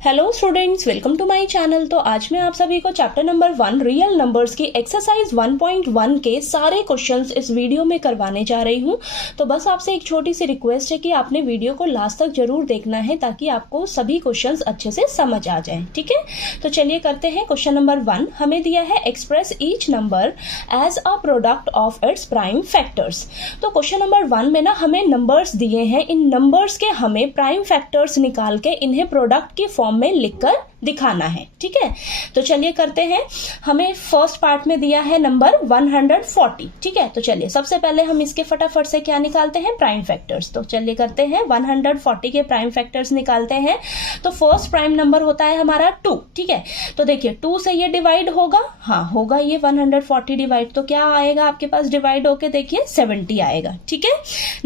Hello students, welcome to my channel. तो आज मैं आप सभी को चैप्टर नंबर 1 रियल नंबर्स की एक्सरसाइज 1.1 के सारे क्वेश्चंस इस वीडियो में करवाने जा रही हूं। तो बस आपसे एक छोटी सी रिक्वेस्ट है कि आपने वीडियो को लास्ट तक जरूर देखना है ताकि आपको सभी क्वेश्चंस अच्छे से समझ आ जाए। ठीक है, तो चलिए करते हैं। क्वेश्चन नंबर 1 हमें दिया है express each number as a product of its prime factors. तो क्वेश्चन नंबर 1 में ना हमें नंबर्स दिए हैं, इन नंबर्स के हमें प्राइम फैक्टर्स निकाल के इन्हें प्रोडक्ट की फॉर्म में लिखकर दिखाना है। ठीक है, तो चलिए करते हैं। हमें फर्स्ट पार्ट में दिया है नंबर 140। ठीक है, तो चलिए सबसे पहले हम इसके फटाफट से क्या निकालते हैं, प्राइम फैक्टर्स। तो चलिए करते हैं, 140 के प्राइम फैक्टर्स निकालते हैं। तो फर्स्ट प्राइम नंबर होता है हमारा 2। ठीक है, तो देखिए 2 से ये डिवाइड होगा, हाँ होगा ये 140 डिवाइड, तो क्या आएगा आपके पास डिवाइड होके, देखिए 70 आएगा। ठीक है,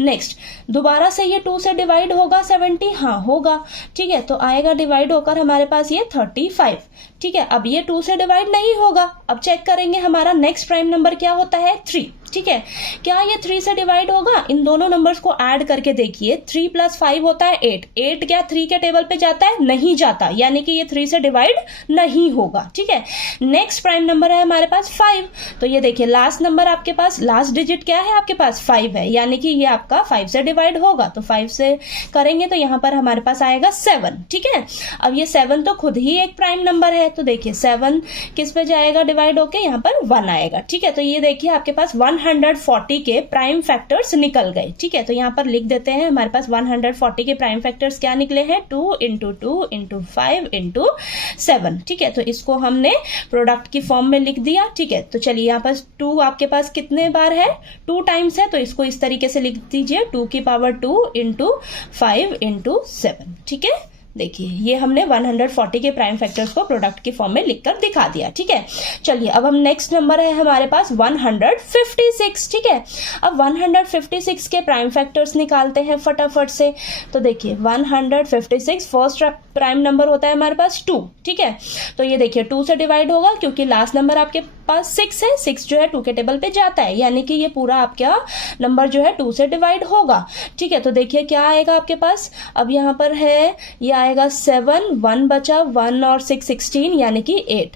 नेक्स्ट दोबारा से ये 2 से डिवाइड होगा 70, हाँ होगा। ठीक है, तो आएगा डिवाइड होकर हमारे पास ये 35। ठीक है, अब ये 2 से डिवाइड नहीं होगा। अब चेक करेंगे हमारा नेक्स्ट प्राइम नंबर क्या होता है, 3। ठीक है, क्या ये 3 से डिवाइड होगा? इन दोनों नंबर्स को ऐड करके देखिए, 3 + 5 होता है 8। 8 क्या 3 के टेबल पे जाता है? नहीं जाता, यानी कि ये 3 से डिवाइड नहीं होगा। ठीक है, नेक्स्ट प्राइम नंबर है हमारे पास 5। तो ये देखिए लास्ट नंबर आपके पास, लास्ट डिजिट क्या है आपके पास, 5 है, यानी कि ये आपका 5 से डिवाइड होगा। तो 5 से करेंगे तो यहां पर हमारे पास आएगा 7। ठीक है, अब ये 7 तो खुद ही एक प्राइम नंबर है, तो देखिए 7 किस पे जाएगा डिवाइड होके, यहाँ पर 1 आएगा। ठीक है, तो ये देखिए आपके पास 140 के प्राइम फैक्टर्स निकल गए। ठीक है, तो यहाँ पर लिख देते हैं, हमारे पास 140 के प्राइम फैक्टर्स क्या निकले हैं, 2 × 2 × 5 × 7। ठीक है, तो इसको हमने प्रोडक्ट की फॉर्म में लिख दिया। ठीक है, तो चलिए यहाँ पर 2 आपके पास कितने बार है, 2 टाइम्स है, तो इसको इस तरीके से लिख दीजिए, 2 की पावर 2 × 5 × 7। ठीक है, देखिए ये हमने 140 के प्राइम फैक्टर्स को प्रोडक्ट की फॉर्म में लिखकर दिखा दिया। ठीक है, चलिए अब हम नेक्स्ट नंबर है हमारे पास 156। ठीक है, अब 156 के प्राइम फैक्टर्स निकालते हैं फटाफट से। तो देखिए 156 फर्स्ट प्राइम नंबर होता है हमारे पास 2। ठीक है, तो ये देखिए 2 से डिवाइड होगा क्योंकि लास्ट नंबर आपके पास 6 है, 6 जो है 2 के टेबल पे जाता है, यानी कि ये पूरा आपका नंबर जो है 2 से डिवाइड होगा। ठीक है, तो देखिए क्या आएगा आपके पास, अब यहाँ पर है ये आएगा 7, 1 बचा, 1 और 6 16, यानी कि 8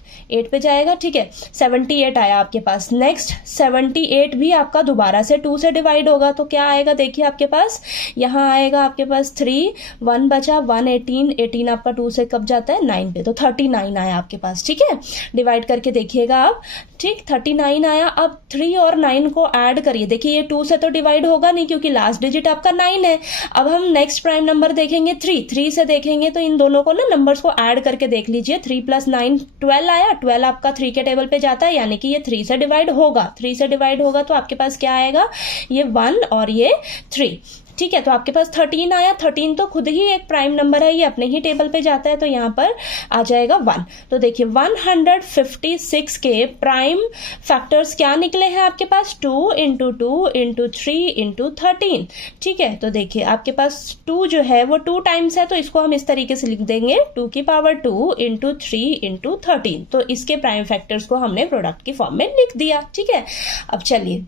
पे जाएगा। ठीक है, 78 आया आपके पास। नेक्स्ट 78 भी आपका दोबारा से 2 से डिवाइड होगा, तो क्या आएगा देखिए आपके पास, यहाँ आएगा आपके पास 3, 1 बचा, 1 18, 18 आपका 2 से कब जाता है, 9 पे, तो 39 आया आपके पास। ठीक है, डिवाइड करके देखिएगा आप, ठीक 39 आया। अब 3 और 9 को ऐड करिए, देखिए ये 2 से तो डिवाइड होगा नहीं क्योंकि लास्ट डिजिट आपका 9 है। अब हम नेक्स्ट प्राइम नंबर देखेंगे 3 से देखेंगे, तो इन दोनों को ना नंबर्स को ऐड करके देख लीजिए, 3 + 9 12 आया, 12 आपका 3 के टेबल पे जाता है, यानी कि ये 3 से डिवाइड होगा। 3 से डिवाइड होगा तो आपके पास क्या आएगा, ये 1 और ये 3। ठीक है, तो आपके पास 13 आया। 13 तो खुद ही एक प्राइम नंबर है, ये अपने ही टेबल पे जाता है, तो यहाँ पर आ जाएगा 1। तो देखिए 156 के प्राइम फैक्टर्स क्या निकले हैं आपके पास, 2 × 2 × 3 × 13। ठीक है, तो देखिए आपके पास 2 जो है वो 2 टाइम्स है, तो इसको हम इस तरीके से लिख देंगे, 2 की पावर 2 × 3 × 13। तो इसके प्राइम फैक्टर्स को हमने प्रोडक्ट की फॉर्म में लिख दिया। ठीक है, अब चलिए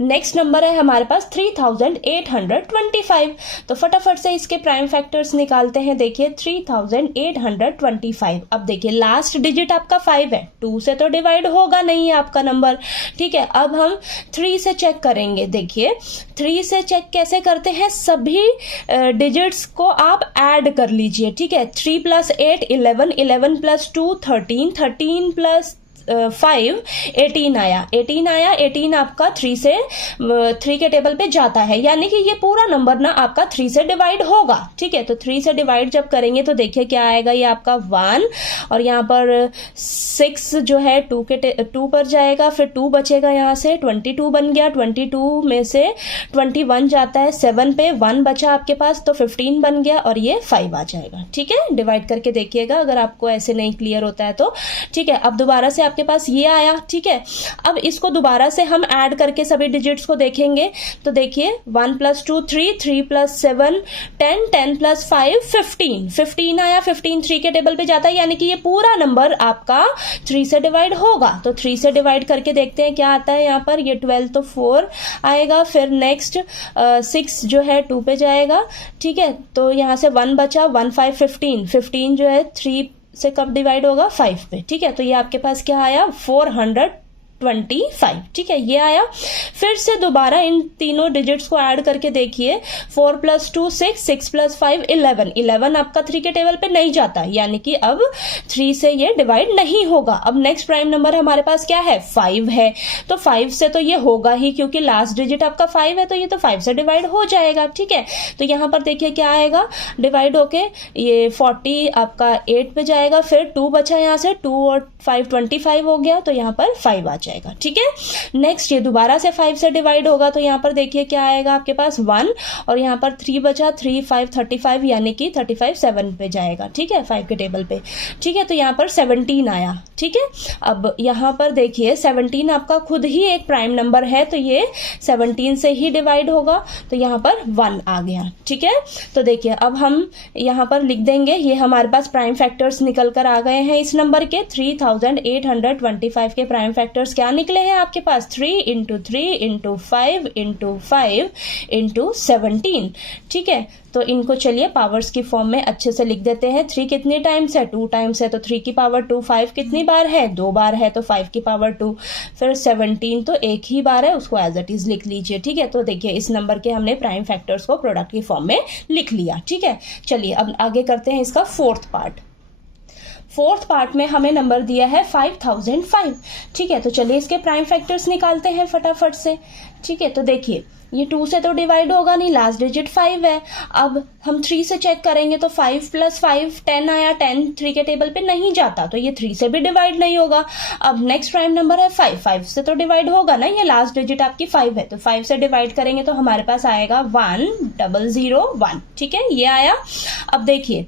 नेक्स्ट नंबर है हमारे पास 3825। तो फटाफट से इसके प्राइम फैक्टर्स निकालते हैं। देखिए 3825। अब देखिए लास्ट डिजिट आपका 5 है, 2 से तो डिवाइड होगा नहीं आपका नंबर। ठीक है, अब हम 3 से चेक करेंगे। देखिए 3 से चेक कैसे करते हैं, सभी डिजिट्स को आप ऐड कर लीजिए। ठीक है, 3 + 8 11, 11 + 2 13, 13 + 5 18 आया। 18 आपका 3 के टेबल पे जाता है, यानी कि ये पूरा नंबर ना आपका 3 से डिवाइड होगा। ठीक है, तो 3 से डिवाइड जब करेंगे तो देखिए क्या आएगा, ये आपका 1 और यहाँ पर 6 जो है 2 पर जाएगा, फिर 2 बचेगा, यहाँ से 22 बन गया, 22 में से 21 जाता है, 7 पे 1 बचा आपके पास, तो 15 बन गया और ये 5 आ जाएगा। ठीक है, डिवाइड करके देखिएगा अगर आपको ऐसे नहीं क्लियर होता है तो। ठीक है, अब दोबारा से आपके आपके पास ये आया, ठीक है। अब इसको दोबारा से हम ऐड करके सभी डिजिट्स को देखेंगे तो देखिए 1 + 2 3, 3 + 7 10, 10 + 5 15, 15 आया, 15 3 के टेबल पे जाता है, यानी कि ये पूरा नंबर आपका 3 से डिवाइड होगा। तो 3 से डिवाइड करके देखते हैं क्या आता है यहाँ पर। ये 12 तो 4 आएगा, फिर नेक्स्ट 6 जो है 2 पे जाएगा, ठीक है। तो यहाँ से 1 बचा, 1 5 15, 15 जो है 3 से कब डिवाइड होगा, 5 पे, ठीक है। तो ये आपके पास क्या आया, 425, ठीक है, ये आया। फिर से दोबारा इन तीनों डिजिट्स को ऐड करके देखिए, 4 + 2 6, 6 + 5 11, 11 आपका 3 के टेबल पे नहीं जाता, यानी कि अब 3 से ये डिवाइड नहीं होगा। अब नेक्स्ट प्राइम नंबर हमारे पास क्या है, 5 है, तो 5 से तो ये होगा ही, क्योंकि लास्ट डिजिट आपका 5 है, तो ये तो 5 से डिवाइड हो जाएगा, ठीक है। तो यहाँ पर देखिए क्या आएगा, डिवाइड होके ये 40 आपका 8 पे जाएगा, फिर 2 बचा, यहाँ से 2 और 5 25 हो गया, तो यहाँ पर 5 आ जाएगा, ठीक है। नेक्स्ट ये दोबारा से 5 से डिवाइड होगा, तो यहाँ पर देखिए क्या आएगा आपके पास 1, और यहाँ पर 3 बचा, 3 5 35, यानी कि 35 7 पे जाएगा, ठीक है, 5 के टेबल पे, ठीक है। तो यहाँ पर 17 आया, ठीक है। अब यहाँ पर देखिए 17 आपका खुद ही एक प्राइम नंबर है, तो ये 17 से ही डिवाइड होगा, तो यहाँ पर 1 आ गया, ठीक है। तो देखिए अब हम यहाँ पर लिख देंगे, ये हमारे पास प्राइम फैक्टर्स निकल कर आ गए हैं इस नंबर के। 3825 के प्राइम फैक्टर्स क्या निकले हैं आपके पास, 3 × 3 × 5 × 5 × 17, ठीक है। तो इनको चलिए पावर्स की फॉर्म में अच्छे से लिख देते हैं। 3 कितनी टाइम्स है, 2 टाइम्स है, तो 3 की पावर 2, 5 कितनी बार है, 2 बार है, तो 5 की पावर 2, फिर 17 तो एक ही बार है, उसको एज इट इज लिख लीजिए, ठीक है। तो देखिए इस नंबर के हमने प्राइम फैक्टर्स को प्रोडक्ट की फॉर्म में लिख लिया, ठीक है। चलिए अब आगे करते हैं इसका फोर्थ पार्ट। फोर्थ पार्ट में हमें नंबर दिया है 5005, ठीक है। तो चलिए इसके प्राइम फैक्टर्स निकालते हैं फटाफट से, ठीक है। तो देखिए ये 2 से तो डिवाइड होगा नहीं, लास्ट डिजिट 5 है। अब हम 3 से चेक करेंगे तो 5 + 5 10 आया, 10 3 के टेबल पे नहीं जाता, तो ये 3 से भी डिवाइड नहीं होगा। अब नेक्स्ट प्राइम नंबर है 5, 5 से तो डिवाइड होगा ना, ये लास्ट डिजिट आपकी 5 है, तो 5 से डिवाइड करेंगे तो हमारे पास आएगा 1001, ठीक है, ये आया। अब देखिए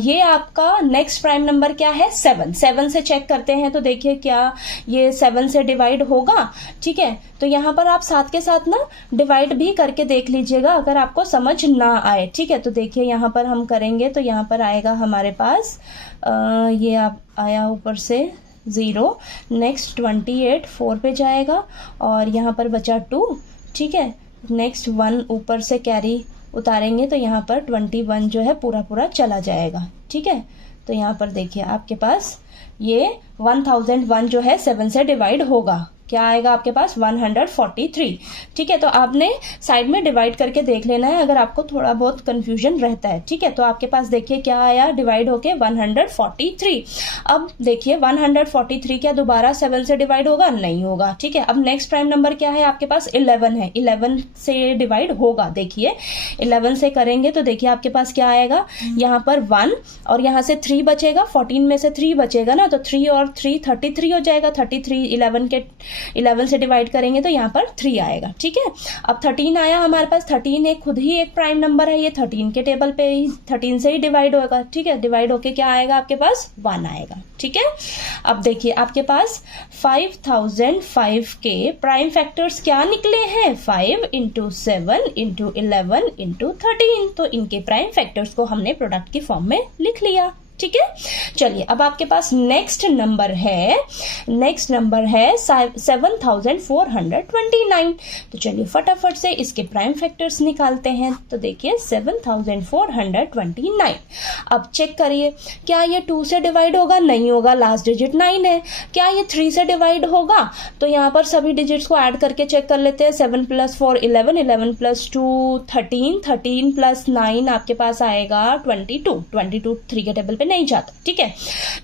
ये आपका नेक्स्ट प्राइम नंबर क्या है, 7, 7 से चेक करते हैं तो देखिए क्या ये 7 से डिवाइड होगा, ठीक है। तो यहाँ पर आप साथ के साथ ना डिवाइड भी करके देख लीजिएगा अगर आपको समझ ना आए, ठीक है। तो देखिए यहाँ पर हम करेंगे तो यहाँ पर आएगा हमारे पास ये आप आया ऊपर से 0, नेक्स्ट 28 4 पे जाएगा, और यहाँ पर बचा 2, ठीक है। नेक्स्ट 1 ऊपर से कैरी उतारेंगे तो यहाँ पर 21 जो है पूरा पूरा चला जाएगा, ठीक है। तो यहाँ पर देखिए आपके पास ये 1001 जो है 7 से डिवाइड होगा, क्या आएगा आपके पास 143, ठीक है। तो आपने साइड में डिवाइड करके देख लेना है अगर आपको थोड़ा बहुत कंफ्यूजन रहता है, ठीक है। तो आपके पास देखिए क्या आया, डिवाइड होके 143। अब देखिए 143 क्या दोबारा 7 से डिवाइड होगा, नहीं होगा, ठीक है। अब नेक्स्ट प्राइम नंबर क्या है आपके पास, 11 है, 11 से डिवाइड होगा। देखिए 11 से करेंगे तो देखिए आपके पास क्या आएगा, यहाँ पर 1 और यहाँ से 3 बचेगा, 14 में से 3 बचेगा ना, तो 3 और 3 33 हो जाएगा, 33 11 से डिवाइड करेंगे तो यहाँ पर 3 आएगा, ठीक है। अब 13 आया हमारे पास, 13 एक खुद ही एक प्राइम नंबर है, ये 13 के टेबल पे ही 13 से ही डिवाइड होगा, ठीक है। डिवाइड होके क्या आएगा आपके पास 1 आएगा, ठीक है। अब देखिए आपके पास 5005 के प्राइम फैक्टर्स क्या निकले हैं, 5 × 7 × 11 × 13, तो इनके प्राइम फैक्टर्स को हमने प्रोडक्ट की फॉर्म में लिख लिया, ठीक है। चलिए अब आपके पास नेक्स्ट नंबर है 7429। तो चलिए फटाफट से इसके प्राइम फैक्टर्स निकालते हैं। तो देखिए 7429। अब चेक करिए क्या ये 2 से डिवाइड होगा, नहीं होगा, लास्ट डिजिट 9 है। क्या ये 3 से डिवाइड होगा, तो यहाँ पर सभी डिजिट्स को ऐड करके चेक कर लेते हैं। 7 + 4 11, 11 + 2 13, 13 + 9 आपके पास आएगा 22, 22 3 के टेबल पे नहीं जाता, ठीक है।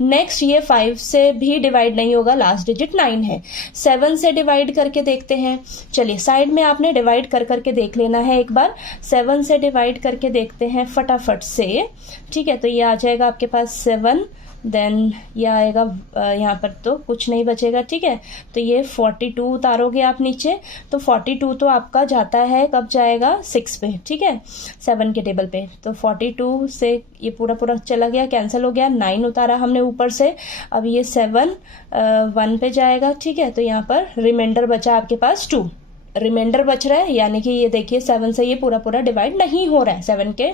नेक्स्ट ये 5 से भी डिवाइड नहीं होगा, लास्ट डिजिट 9 है। 7 से डिवाइड करके देखते हैं। चलिए साइड में आपने डिवाइड कर करके देख लेना है एक बार। 7 से डिवाइड करके देखते हैं फटाफट से, ठीक है। तो ये आ जाएगा आपके पास 7 देन ये आएगा यहाँ पर तो कुछ नहीं बचेगा, ठीक है। तो ये 42 उतारोगे आप नीचे, तो 42 तो आपका जाता है, कब जाएगा 6 पे, ठीक है, 7 के टेबल पे। तो 42 से ये पूरा पूरा चला गया, कैंसिल हो गया, 9 उतारा हमने ऊपर से, अब ये 7 1 पे जाएगा, ठीक है। तो यहाँ पर रिमाइंडर बचा आपके पास 2, रिमाइंडर बच रहा है, यानी कि ये देखिए 7 से ये पूरा पूरा डिवाइड नहीं हो रहा है 7 के,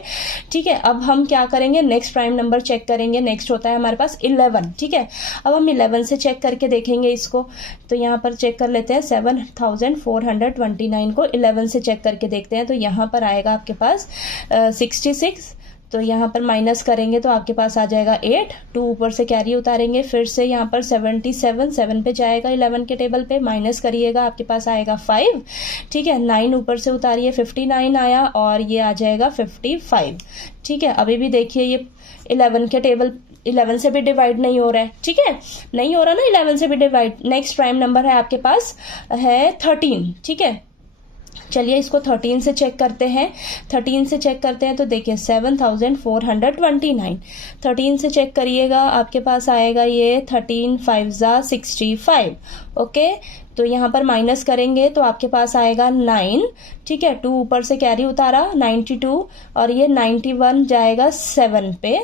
ठीक है। अब हम क्या करेंगे, नेक्स्ट प्राइम नंबर चेक करेंगे। नेक्स्ट होता है हमारे पास 11, ठीक है। अब हम 11 से चेक करके देखेंगे इसको, तो यहाँ पर चेक कर लेते हैं 7429 को 11 से चेक करके देखते हैं। तो यहाँ पर आएगा आपके पास 66, तो यहाँ पर माइनस करेंगे तो आपके पास आ जाएगा 8, 2 ऊपर से कैरी उतारेंगे, फिर से यहाँ पर 77 7 पे जाएगा 11 के टेबल पे, माइनस करिएगा आपके पास आएगा 5, ठीक है। 9 ऊपर से उतारिए, 59 आया, और ये आ जाएगा 55, ठीक है। अभी भी देखिए ये 11 के टेबल 11 से भी डिवाइड नहीं हो रहा है, ठीक है, नहीं हो रहा ना 11 से भी डिवाइड। नेक्स्ट प्राइम नंबर है आपके पास है 13, ठीक है। चलिए इसको 13 से चेक करते हैं। 13 से चेक करते हैं तो देखिए 7429, 13 से चेक करिएगा, आपके पास आएगा ये 13 5 जा 65, ओके। तो यहाँ पर माइनस करेंगे तो आपके पास आएगा 9, ठीक है। 2 ऊपर से कैरी उतारा 92, और ये 91 जाएगा 7 पे,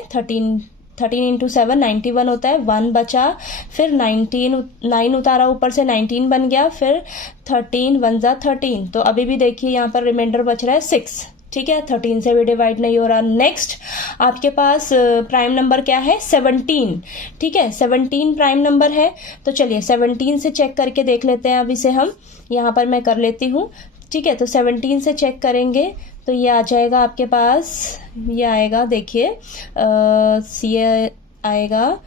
13 इंटू 7 91 होता है, 1 बचा, फिर 9 उतारा ऊपर से 19 बन गया, फिर 13 1 जा 13। तो अभी भी देखिए यहाँ पर रिमाइंडर बच रहा है 6, ठीक है, 13 से भी डिवाइड नहीं हो रहा। नेक्स्ट आपके पास प्राइम नंबर क्या है 17, ठीक है, 17 प्राइम नंबर है। तो चलिए 17 से चेक करके देख लेते हैं। अब इसे हम यहाँ पर मैं कर लेती हूँ, ठीक है। तो 17 से चेक करेंगे तो ये आ जाएगा आपके पास, ये आएगा देखिए ये आएगा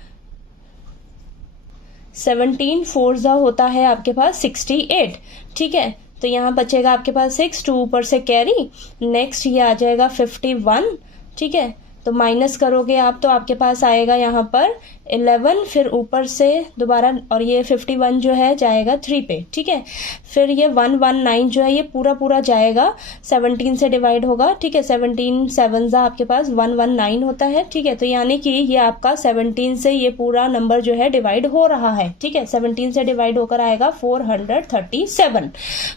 17 4 जा होता है आपके पास 68, ठीक है। तो यहाँ बचेगा आपके पास 6, 2 ऊपर से कैरी, नेक्स्ट ये आ जाएगा 51, ठीक है। तो माइनस करोगे आप तो आपके पास आएगा यहाँ पर 11, फिर ऊपर से दोबारा, और ये 51 जो है जाएगा 3 पे, ठीक है। फिर ये 119 जो है ये पूरा पूरा जाएगा 17 से डिवाइड होगा, ठीक है। 17 7 जा आपके पास 119 होता है, ठीक है। तो यानी कि ये आपका 17 से ये पूरा नंबर जो है डिवाइड हो रहा है, ठीक है। 17 से डिवाइड होकर आएगा 437,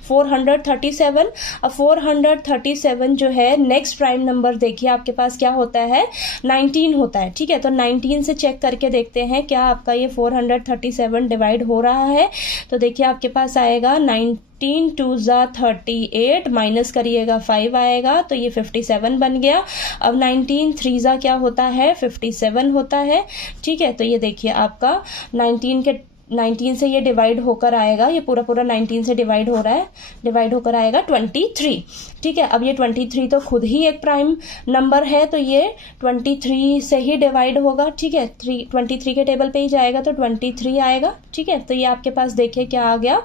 437। अब 437 जो है नेक्स्ट प्राइम नंबर देखिए आपके पास क्या होता है 19 होता है, ठीक है। तो 19 से चेक करके देखते हैं क्या आपका ये 437 डिवाइड हो रहा है। तो देखिए आपके पास आएगा 19 2 जा 38, माइनस करिएगा 5 आएगा, तो ये 57 बन गया। अब 19 3 जा क्या होता है 57 होता है, ठीक है। तो ये देखिए आपका 19 से ये डिवाइड होकर आएगा, ये पूरा पूरा 19 से डिवाइड हो रहा है, डिवाइड होकर आएगा 23, ठीक है। अब ये 23 तो खुद ही एक प्राइम नंबर है, तो ये 23 से ही डिवाइड होगा, ठीक है। 23 के टेबल पे ही जाएगा तो 23 आएगा, ठीक है। तो ये आपके पास देखिए क्या आ गया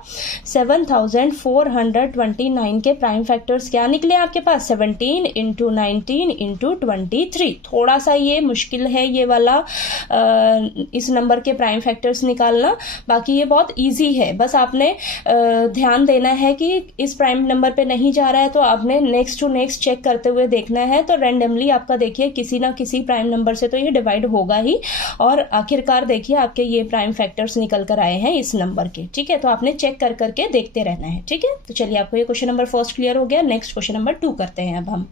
7429 के प्राइम फैक्टर्स क्या निकले आपके पास 17 इंटू 19 इंटू 23। थोड़ा सा ये मुश्किल है ये वाला इस नंबर के प्राइम फैक्टर्स निकालना, बाकी ये बहुत इजी है। बस आपने ध्यान देना है कि इस प्राइम नंबर पे नहीं जा रहा है तो आपने नेक्स्ट टू नेक्स्ट चेक करते हुए देखना है। तो रैंडमली आपका देखिए किसी ना किसी प्राइम नंबर से तो ये डिवाइड होगा ही, और आखिरकार देखिए आपके ये प्राइम फैक्टर्स निकल कर आए हैं इस नंबर के, ठीक है। तो आपने चेक कर करके देखते रहना है, ठीक है। तो चलिए आपको ये क्वेश्चन नंबर फर्स्ट क्लियर हो गया। नेक्स्ट क्वेश्चन नंबर 2 करते हैं अब हम।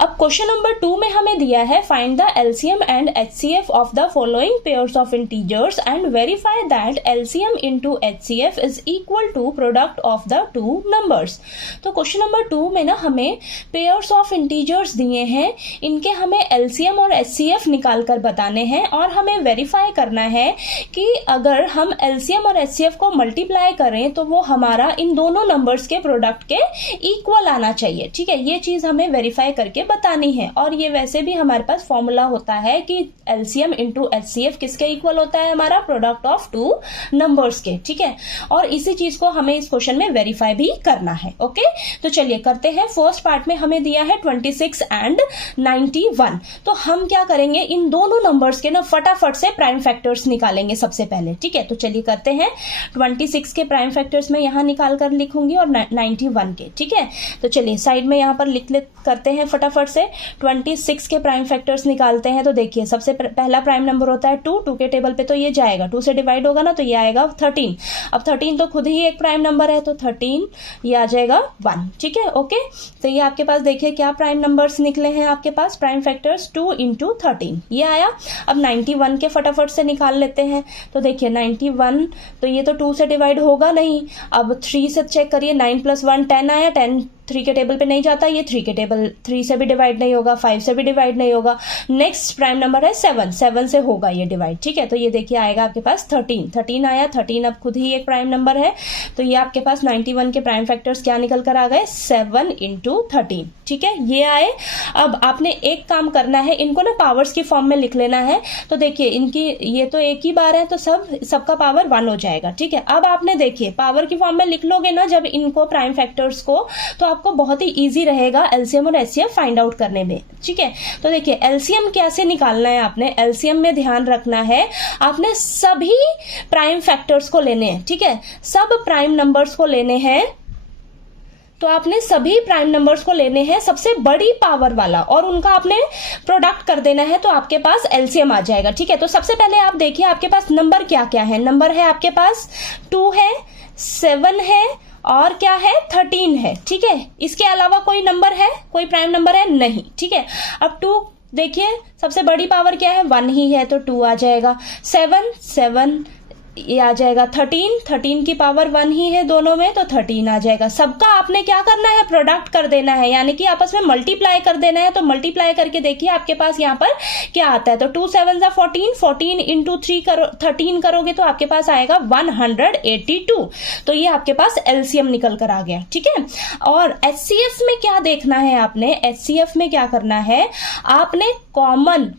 अब क्वेश्चन नंबर 2 में हमें दिया है find the LCM and HCF of the following pairs of integers and verify that LCM into HCF is equal to product of the two numbers. तो क्वेश्चन नंबर 2 में ना हमें पेयर्स ऑफ इंटीजर्स दिए हैं, इनके हमें एलसीएम और HCF निकाल कर बताने हैं, और हमें वेरीफाई करना है कि अगर हम एलसीएम और एचसीएफ को मल्टीप्लाई करें तो वो हमारा इन दोनों नंबर्स के प्रोडक्ट के इक्वल आना चाहिए, ठीक है। ये चीज हमें वेरीफाई करके बतानी है, और ये वैसे भी हमारे पास फॉर्मूला होता है कि एलसीएम इंटू एचसीएफ किसके इक्वल होता है हमारा प्रोडक्ट ऑफ टू नंबर्स के, ठीक है। और इसी चीज को हमें इस क्वेश्चन में वेरीफाई भी करना है, ओके। तो चलिए करते हैं। फर्स्ट पार्ट में हमें दिया है 26 एंड 91, तो हम क्या करेंगे इन दोनों नंबर्स के ना फटाफट से प्राइम फैक्टर्स निकालेंगे सबसे पहले, ठीक है। तो चलिए करते हैं। 26 के प्राइम फैक्टर्स में यहां निकाल कर लिखूंगी और 91 के, ठीक है। तो चलिए साइड में यहां पर लिख करते हैं फटाफट फटाफट से 26 के प्राइम फैक्टर्स निकालते हैं। तो देखिए सबसे पहला प्राइम नंबर होता है 2, 2 के टेबल पे तो ये जाएगा, 2 से डिवाइड होगा ना तो ये आएगा 13। अब 13 तो खुद ही एक प्राइम नंबर है तो 13 ये आ जाएगा 1। ठीक है, ओके। तो ये आपके पास देखिए क्या प्राइम नंबर्स निकले हैं आपके पास, प्राइम फैक्टर्स 2 × 13 ये आया। अब 91 के फटाफट से निकाल लेते हैं। तो देखिए 91 तो ये तो 2 से डिवाइड होगा नहीं। अब 3 से चेक करिए, 9 + 1 10 आया, 10 3 के टेबल पे नहीं जाता, ये 3 के टेबल 3 से भी डिवाइड नहीं होगा, 5 से भी डिवाइड नहीं होगा। नेक्स्ट प्राइम नंबर है 7, 7 से होगा ये डिवाइड। ठीक है, तो ये देखिए आएगा आपके पास 13, 13 आया, 13 अब खुद ही एक प्राइम नंबर है। तो ये आपके पास 91 के प्राइम फैक्टर्स क्या निकल कर आ गए, 7 × 13। ठीक है, ये आए। अब आपने एक काम करना है, इनको ना पावर्स की फॉर्म में लिख लेना है। तो देखिए इनकी ये तो एक ही बार है तो सबका पावर 1 हो जाएगा। ठीक है, अब आपने देखिए पावर की फॉर्म में लिख लोगे ना जब इनको प्राइम फैक्टर्स को, तो आपको बहुत ही इजी रहेगा एलसीएम और एचसीएफ फाइंड आउट करने में। ठीक है, तो देखिए एलसीएम कैसे निकालना है आपने, एलसीएम में ध्यान रखना है आपने सभी प्राइम फैक्टर्स को लेने हैं। ठीक है, सब प्राइम नंबर्स को लेने हैं। तो आपने सभी प्राइम नंबर्स को लेने हैं सबसे बड़ी पावर वाला और उनका आपने प्रोडक्ट कर देना है, तो आपके पास एलसीएम आ जाएगा। ठीक है, तो सबसे पहले आप देखिए आपके पास नंबर क्या क्या है। नंबर है आपके पास 2 है, 7 है और क्या है 13 है। ठीक है, इसके अलावा कोई नंबर है, कोई प्राइम नंबर है नहीं। ठीक है, अब 2 देखिए सबसे बड़ी पावर क्या है, 1 ही है तो 2 आ जाएगा। 7 ये आ जाएगा। 13 की पावर 1 ही है दोनों में तो 13 आ जाएगा। सबका आपने क्या करना है, प्रोडक्ट कर देना है, यानी कि आपस में मल्टीप्लाई कर देना है। तो मल्टीप्लाई करके देखिए आपके पास यहाँ पर क्या आता है। तो 2 7 14, 14 × 13 करोगे तो आपके पास आएगा 182। तो ये आपके पास एलसीएम निकल कर आ गया। ठीक है, और एचसीएफ में क्या देखना है आपने, एचसीएफ में क्या करना है, आपने कॉमन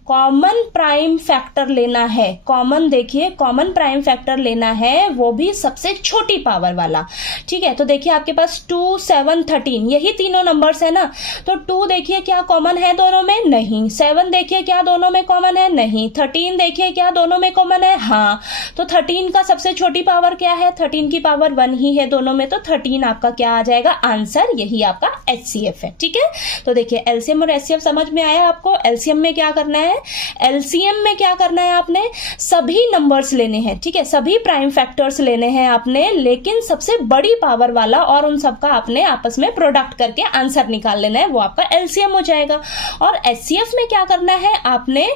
प्राइम फैक्टर लेना है। कॉमन देखिए कॉमन प्राइम फैक्टर लेना है, वो भी सबसे छोटी पावर वाला। ठीक है, तो देखिए आपके पास 2 7 13 यही तीनों नंबर्स है ना। तो 2 देखिए क्या कॉमन है दोनों में, नहीं। 7 देखिए क्या दोनों में कॉमन है, नहीं। 13 देखिए क्या दोनों में कॉमन है, हाँ। तो 13 का सबसे छोटी पावर क्या है, 13 की पावर 1 ही है दोनों में, तो 13 आपका क्या आ जाएगा, आंसर यही आपका एचसीएफ है। ठीक है, तो देखिए एलसीएम और एचसीएफ समझ में आया आपको। एलसीएम में क्या करना है, एलसीएम में क्या करना है, आपने सभी नंबर्स लेने हैं। ठीक है, सभी प्राइम फैक्टर्स लेने हैं आपने, लेकिन सबसे बड़ी पावर वाला, और उन सबका आपने आपस में प्रोडक्ट करके आंसर निकाल लेना है, वो आपका एलसीएम हो जाएगा। और एचसीएफ में क्या करना है, आपने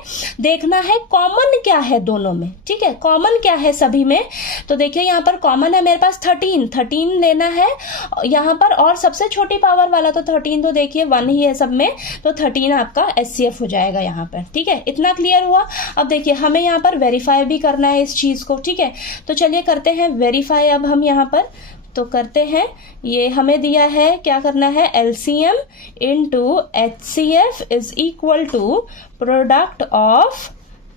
देखना है कॉमन क्या है दोनों में। ठीक है, कॉमन क्या है सभी में। तो देखिए यहाँ पर कॉमन है मेरे पास 13 लेना है यहाँ पर, और सबसे छोटी पावर वाला तो 13 तो देखिए 1 ही है सब में, तो 13 आपका एचसीएफ हो जाएगा यहाँ पर। ठीक है, इतना क्लियर हुआ। अब देखिए हमें यहाँ पर वेरीफाई भी करना है इस चीज को। ठीक है, तो चलिए करते हैं वेरीफाई। अब हम यहाँ पर तो करते हैं, ये हमें दिया है क्या करना है, LCM × HCF = product of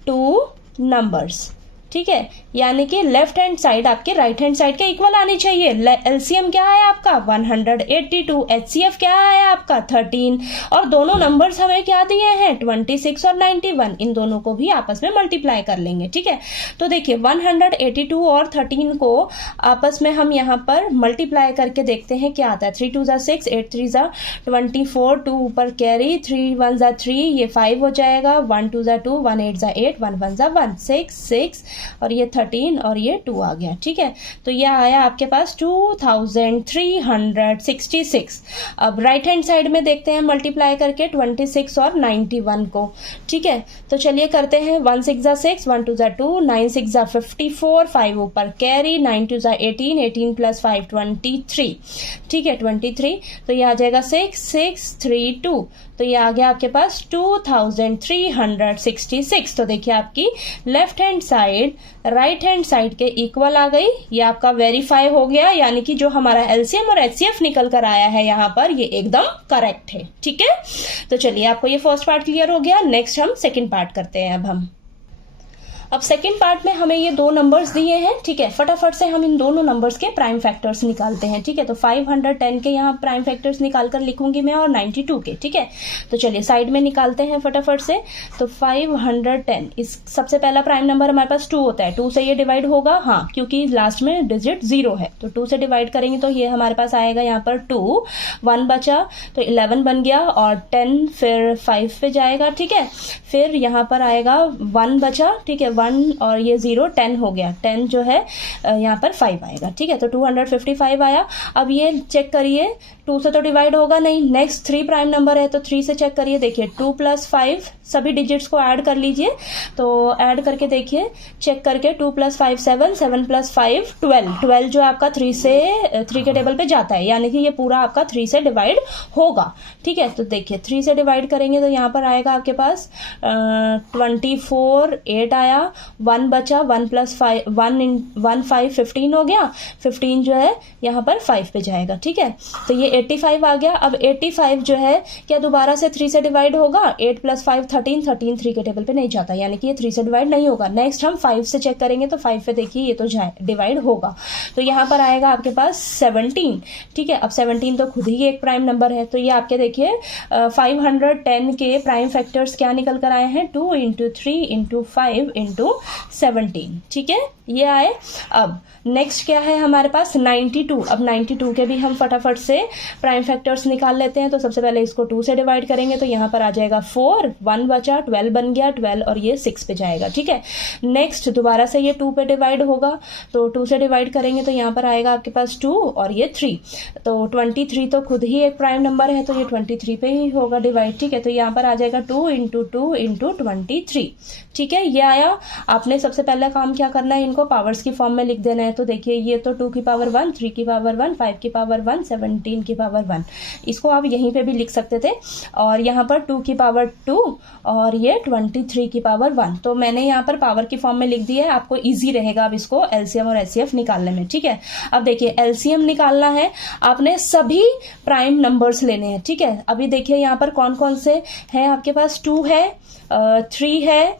2 numbers. ठीक है, यानी कि लेफ्ट हैंड साइड आपके राइट हैंड साइड के इक्वल आनी चाहिए। एलसीएम क्या है आपका 182, एचसीएफ क्या है आपका 13, और दोनों नंबर्स हमें क्या दिए हैं 26 और 91, इन दोनों को भी आपस में मल्टीप्लाई कर लेंगे। ठीक है, तो देखिए 182 और 13 को आपस में हम यहाँ पर मल्टीप्लाई करके देखते हैं क्या आता है। 3 2 = 6, 8 3 = 24, 2 ऊपर कैरी, 3 1 = 3, ये 5 हो जाएगा, 1 2 = 2, 1 8 = 8, 1 1 = 1, 6 और ये 13 और ये 2 आ गया। ठीक है, तो ये आया आपके पास 2366। अब राइट हैंड साइड में देखते हैं मल्टीप्लाई करके 26 और 91 को। ठीक है, तो चलिए करते हैं। 1 6 = 6, 1 2 = 2, 9 6 = 54, 5 ऊपर कैरी, 9 2 = 18, 18 + 5 23। ठीक है, 23, तो ये आ जाएगा 6632, तो ये आ गया आपके पास 2366। तो देखिए आपकी left hand side right hand side के इक्वल आ गई। ये आपका वेरीफाई हो गया, यानी कि जो हमारा एलसीएम और एचसीएफ निकल कर आया है यहाँ पर, ये एकदम करेक्ट है। ठीक है, तो चलिए आपको ये फर्स्ट पार्ट क्लियर हो गया। नेक्स्ट हम सेकंड पार्ट करते हैं। अब हम अब सेकंड पार्ट में हमें ये दो नंबर्स दिए हैं, ठीक है। फटाफट से हम इन दोनों नंबर्स के प्राइम फैक्टर्स निकालते हैं, ठीक है। तो 510 के यहाँ प्राइम फैक्टर्स निकाल कर लिखूंगी मैं, और 92 के, ठीक है। तो चलिए साइड में निकालते हैं फटाफट से। तो 510, इस सबसे पहला प्राइम नंबर हमारे पास 2 होता है, 2 से ये डिवाइड होगा, हाँ, क्योंकि लास्ट में डिजिट 0 है। तो 2 से डिवाइड करेंगे तो ये हमारे पास आएगा यहाँ पर 2, 1 बचा तो 11 बन गया, और 10 फिर 5 पे जाएगा, ठीक है। फिर यहाँ पर आएगा 1 बचा, ठीक है, 1 और ये 0, 10 हो गया, 10 जो है यहाँ पर 5 आएगा, ठीक है। तो 255 आया। अब ये चेक करिए, 2 से तो डिवाइड होगा नहीं, नेक्स्ट 3 प्राइम नंबर है तो 3 से चेक करिए, देखिए 2 + 5, सभी डिजिट्स को ऐड कर लीजिए। तो ऐड करके देखिए, चेक करके 2 + 5 7, 7 + 5 12, 12 जो आपका 3 के टेबल पे जाता है, यानी कि ये पूरा आपका 3 से डिवाइड होगा, ठीक है। तो देखिए 3 से डिवाइड करेंगे तो यहाँ पर आएगा आपके पास 24, 8 आया, 1 बचा, 1 + 5 1 5 15 हो गया, 15 जो है यहाँ पर 5 पे जाएगा, ठीक है। तो ये 85 आ गया। अब 85 जो है क्या दोबारा से 3 से डिवाइड होगा? 8 + 5 13, 13 3 के टेबल पे नहीं जाता, यानी कि ये 3 से डिवाइड नहीं होगा। नेक्स्ट हम 5 से चेक करेंगे तो 5 पे देखिए ये तो डिवाइड होगा, तो यहाँ पर आएगा आपके पास 17, ठीक है। अब 17 तो खुद ही एक प्राइम नंबर है, तो ये आपके देखिए 510 के प्राइम फैक्टर्स क्या निकल कर आए हैं? 2 × 3 × 5 × 17, ठीक है, ये आए। अब नेक्स्ट क्या है हमारे पास? 92। अब 92 के भी हम फटाफट से प्राइम फैक्टर्स निकाल लेते हैं। तो सबसे पहले इसको 2 से डिवाइड करेंगे तो यहाँ पर आ जाएगा 4, 1 बचा, 12 बन गया, 12 और ये 6 पे जाएगा, ठीक है। नेक्स्ट दोबारा से ये 2 पे डिवाइड होगा, तो 2 से डिवाइड करेंगे तो यहाँ पर आएगा आपके पास 2 और ये 3, तो 23 तो खुद ही एक प्राइम नंबर है, तो ये 23 पे ही होगा डिवाइड, ठीक है। तो यहाँ पर आ जाएगा 2 × 2 × 23, ठीक है, ये आया। आपने सबसे पहला काम क्या करना है, इनको पावर्स की फॉर्म में लिख देना है। तो देखिए ये तो 2 की पावर 1, 3 की पावर 1, 5 की पावर 1, 17 की पावर 1, इसको आप यहीं पे भी लिख सकते थे। और यहाँ पर 2 की पावर 2 और ये 23 की पावर 1, तो मैंने यहाँ पर पावर की फॉर्म में लिख दिया है, आपको इजी रहेगा अब इसको एलसीएम और एचसीएफ निकालने में, ठीक है। अब देखिए एलसीएम निकालना है, आपने सभी प्राइम नंबर्स लेने हैं, ठीक है। अभी देखिए यहाँ पर कौन कौन से हैं आपके पास? 2 है, 3 है,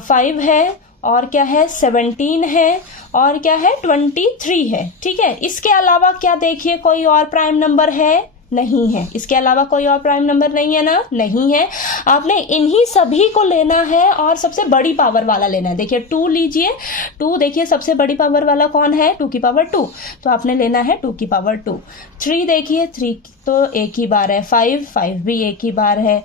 5 है, और क्या है? 17 है, और क्या है? 23 है, ठीक है। इसके अलावा क्या देखिए कोई और प्राइम नंबर है? नहीं है। इसके अलावा कोई और प्राइम नंबर नहीं है ना? नहीं है। आपने इन्हीं सभी को लेना है और सबसे बड़ी पावर वाला लेना है। देखिए 2 लीजिए, 2 देखिए सबसे बड़ी पावर वाला कौन है? 2 की पावर 2, तो आपने लेना है 2 की पावर 2। 3 देखिए, 3 तो एक ही बार है, 5 भी एक ही बार है,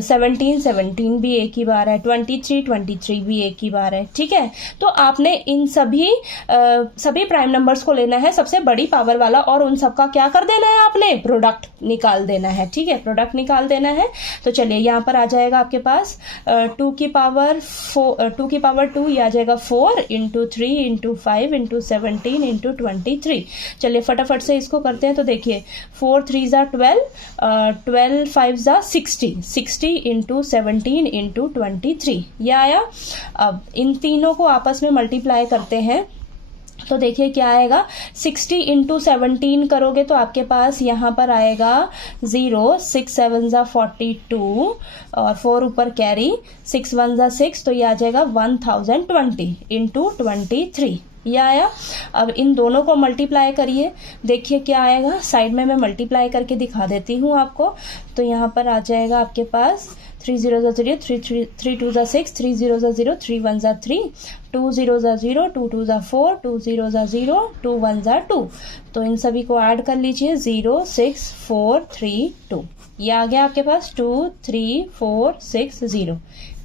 17 भी एक ही बार है, 23 भी एक ही बार है, ठीक है। तो आपने इन सभी प्राइम नंबर्स को लेना है सबसे बड़ी पावर वाला, और उन सबका क्या कर देना है? आपने प्रोडक्ट निकाल देना है, ठीक है, प्रोडक्ट निकाल देना है। तो चलिए यहाँ पर आ जाएगा आपके पास 2 की पावर 2, ये आ जाएगा 4 × 3 × 5 × 17 × 23। चलिए फटाफट से इसको करते हैं। तो देखिए 4 3 12, 12 5 60, 60 × 17 × 23, ये आया। अब इन तीनों को आपस में मल्टीप्लाई करते हैं तो देखिए क्या आएगा? 60 × 17 करोगे तो आपके पास यहाँ पर आएगा 0, 6 7 42 और 4 ऊपर कैरी, 6 1 6, तो ये आ जाएगा 1020 × 23, ये आया। अब इन दोनों को मल्टीप्लाई करिए, देखिए क्या आएगा। साइड में मैं मल्टीप्लाई करके दिखा देती हूँ आपको। तो यहाँ पर आ जाएगा आपके पास 3 0 0, 3 2 6, 3 0 0, 3 1 3, 2 0 0, 2 2 4, 2 0 0, 2 1 2। तो इन सभी को ऐड कर लीजिए, 0 6 4 3 2, ये आ गया आपके पास 2 3 4 6 0।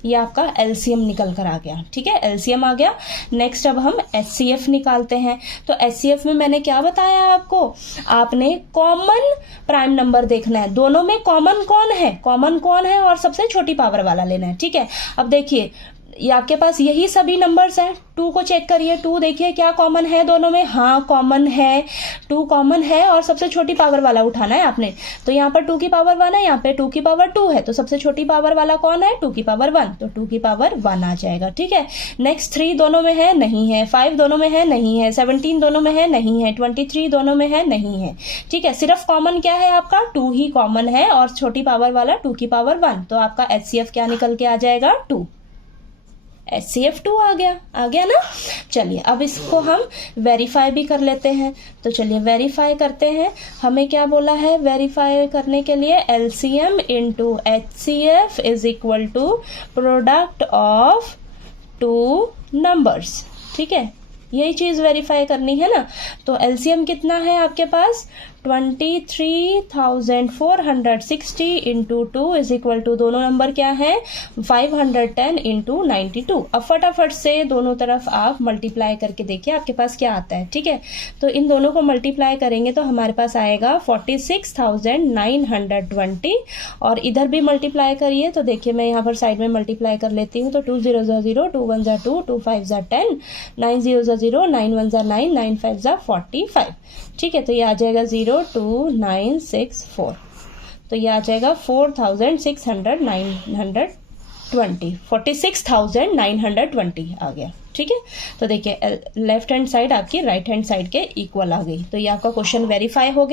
ये आपका एलसीएम निकल कर आ गया, ठीक है, एलसीएम आ गया। नेक्स्ट अब हम एचसीएफ निकालते हैं। तो एचसीएफ में मैंने क्या बताया आपको? आपने कॉमन प्राइम नंबर देखना है, दोनों में कॉमन कौन है और सबसे छोटी पावर वाला लेना है, ठीक है। अब देखिए ये आपके पास यही सभी नंबर्स हैं। 2 को चेक करिए, 2 देखिए क्या कॉमन है दोनों में? हाँ कॉमन है, 2 कॉमन है और सबसे छोटी पावर वाला उठाना है आपने। तो यहाँ पर 2 की पावर 1 है, यहाँ पे 2 की पावर 2 है, तो सबसे छोटी पावर वाला कौन है? 2 की पावर 1, तो 2 की पावर 1 आ जाएगा, ठीक है। नेक्स्ट 3 दोनों में है, नहीं है। 5 दोनों में है, नहीं है। 17 दोनों में है, नहीं है। 23 दोनों में है, नहीं है, ठीक है। सिर्फ कॉमन क्या है आपका? 2 ही कॉमन है और छोटी पावर वाला 2 की पावर 1, तो आपका एचसीएफ क्या निकल के आ जाएगा? 2। HCF2 आ गया ना। चलिए अब इसको हम वेरीफाई भी कर लेते हैं। तो चलिए वेरीफाई करते हैं। हमें क्या बोला है वेरीफाई करने के लिए, LCM into HCF is equal to product of two numbers. ठीक है, यही चीज वेरीफाई करनी है ना। तो LCM कितना है आपके पास, 23,460 इंटू 2 इज इक्वल टू, दोनों नंबर क्या है 510 इंटू 92। अब फटाफट से दोनों तरफ आप मल्टीप्लाई करके देखिए आपके पास क्या आता है। ठीक है, तो इन दोनों को मल्टीप्लाई करेंगे तो हमारे पास आएगा 46,920, और इधर भी मल्टीप्लाई करिए तो देखिए मैं यहाँ पर साइड में मल्टीप्लाई कर लेती हूँ। तो 2 0 0, 2 1 2, 2 5 10, 9 0 0, 9 1 9, 9 5 45। ठीक है, तो ये आ जाएगा 02964। तो ये आ जाएगा 46,920 आ गया। ठीक है, तो देखिए लेफ्ट हैंड साइड आपकी राइट हैंड साइड के इक्वल आ गई। तो ये आपका क्वेश्चन वेरीफाई हो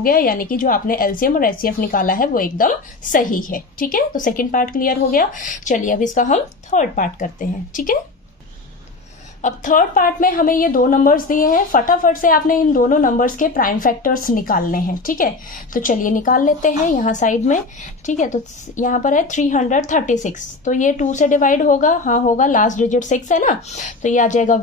गया, यानी कि जो आपने LCM और HCF निकाला है वो एकदम सही है। ठीक है, तो सेकंड पार्ट क्लियर हो गया। चलिए अब इसका हम थर्ड पार्ट करते हैं। ठीक है, अब थर्ड पार्ट में हमें ये दो नंबर्स दिए हैं, फटाफट से आपने इन दोनों नंबर्स के प्राइम फैक्टर्स निकालने हैं। ठीक है, तो चलिए निकाल लेते हैं यहाँ साइड में। ठीक है, तो यहाँ पर है 336, तो ये 2 से डिवाइड होगा, हाँ होगा, लास्ट डिजिट 6 है ना। तो ये आ जाएगा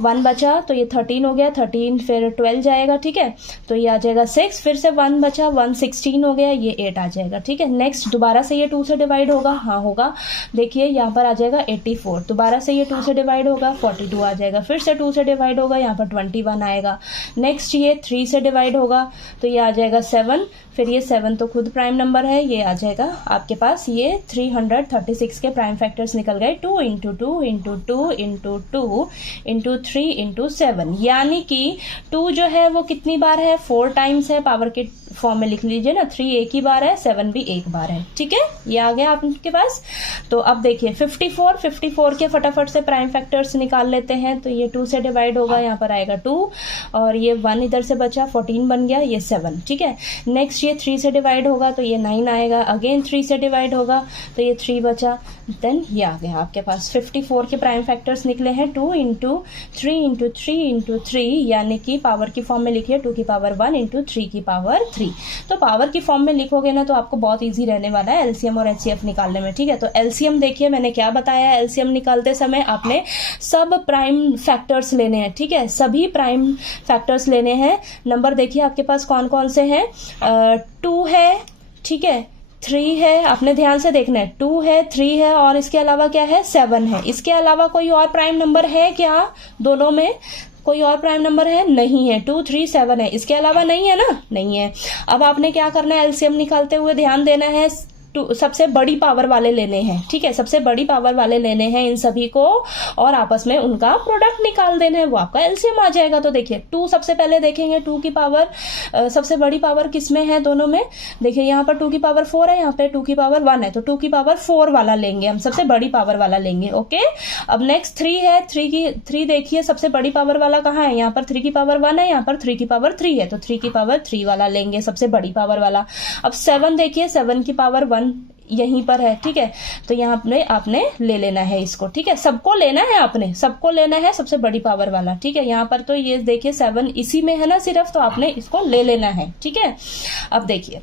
1 बचा, तो ये 13 हो गया, 13 फिर 12 जाएगा। ठीक है, तो ये आ जाएगा 6, फिर से 1 बचा, 1 16 हो गया, ये 8 आ जाएगा। ठीक है, नेक्स्ट दोबारा से ये 2 से डिवाइड होगा, हाँ होगा, देखिए यहाँ पर आ जाएगा 84, दोबारा से ये 2 से डिवाइड होगा, 42 आ जाएगा, फिर से 2 से डिवाइड होगा, यहाँ पर 21 आएगा। नेक्स्ट ये 3 से डिवाइड होगा, तो ये आ जाएगा 7, फिर ये 7 तो खुद प्राइम नंबर है, ये आ जाएगा आपके पास, ये 336 के प्राइम फैक्टर्स निकल गए, 2 into 2 into 2 into 2 into 3 into 7, यानी कि 2 जो है वो कितनी बार है, 4 टाइम्स है, पावर के फॉर्म में लिख लीजिए ना, 3 एक ही बार है, 7 भी एक बार है। ठीक है, ये आ गया आपके पास। तो अब देखिए 54 के फटाफट से प्राइम फैक्टर्स निकाल लेते हैं। तो ये 2 से डिवाइड होगा, यहाँ पर आएगा 2, और ये 1 इधर से बचा, 14 बन गया, ये 7। ठीक है, नेक्स्ट ये 3 से डिवाइड होगा, तो ये 9 आएगा, अगेन 3 से डिवाइड होगा, तो ये 3 बचा, देन ये आ गया आपके पास 54 के प्राइम फैक्टर्स निकले हैं, 2 इंटू 3 इंटू 3 इंटू 3, यानी कि पावर की फॉर्म में लिखिए 2 की पावर 1 इंटू 3 की पावर 3। तो पावर की फॉर्म में लिखोगे ना तो आपको बहुत इजी रहने वाला है LCM और HCF निकालने में। ठीक है, तो LCM देखिए मैंने क्या बताया, LCM निकालते समय आपने सब प्राइम फैक्टर्स लेने हैं। ठीक है, सभी प्राइम फैक्टर्स लेने हैं। नंबर देखिए आपके पास कौन कौन से हैं, 2 है, ठीक है, 3 है, आपने ध्यान से देखना है, 2 है, 3 है, और इसके अलावा क्या है, 7 है। इसके अलावा कोई और प्राइम नंबर है क्या, दोनों में कोई और प्राइम नंबर है, नहीं है, 2 3 7 है, इसके अलावा नहीं है ना, नहीं है। अब आपने क्या करना है, LCM निकालते हुए ध्यान देना है, सबसे बड़ी पावर वाले लेने हैं। ठीक है, सबसे बड़ी पावर वाले लेने हैं इन सभी को, और आपस में उनका प्रोडक्ट निकाल देना है, वो आपका LCM आ जाएगा। तो देखिए 2 सबसे पहले देखेंगे, 2 की पावर सबसे बड़ी पावर किसमें है, दोनों में। देखिए यहाँ पर 2 की पावर 4 है, यहाँ पे 2 की पावर 1 है, तो 2 की पावर 4 वाला लेंगे हम, सबसे बड़ी पावर वाला लेंगे। ओके, अब नेक्स्ट 3 है, 3 देखिए सबसे बड़ी पावर वाला कहाँ है, यहाँ पर 3 की पावर 1 है, यहाँ पर 3 की पावर 3 है, तो 3 की पावर 3 वाला लेंगे, सबसे बड़ी पावर वाला। अब 7 देखिए, 7 की पावर 1 यहीं पर है। ठीक है, तो यहाँ आपने ले लेना है इसको। ठीक है, सबको लेना है, आपने सबको लेना है, सबसे बड़ी पावर वाला। ठीक है, यहाँ पर तो ये देखिए 7 इसी में है ना सिर्फ, तो आपने इसको ले लेना है। ठीक है, अब देखिए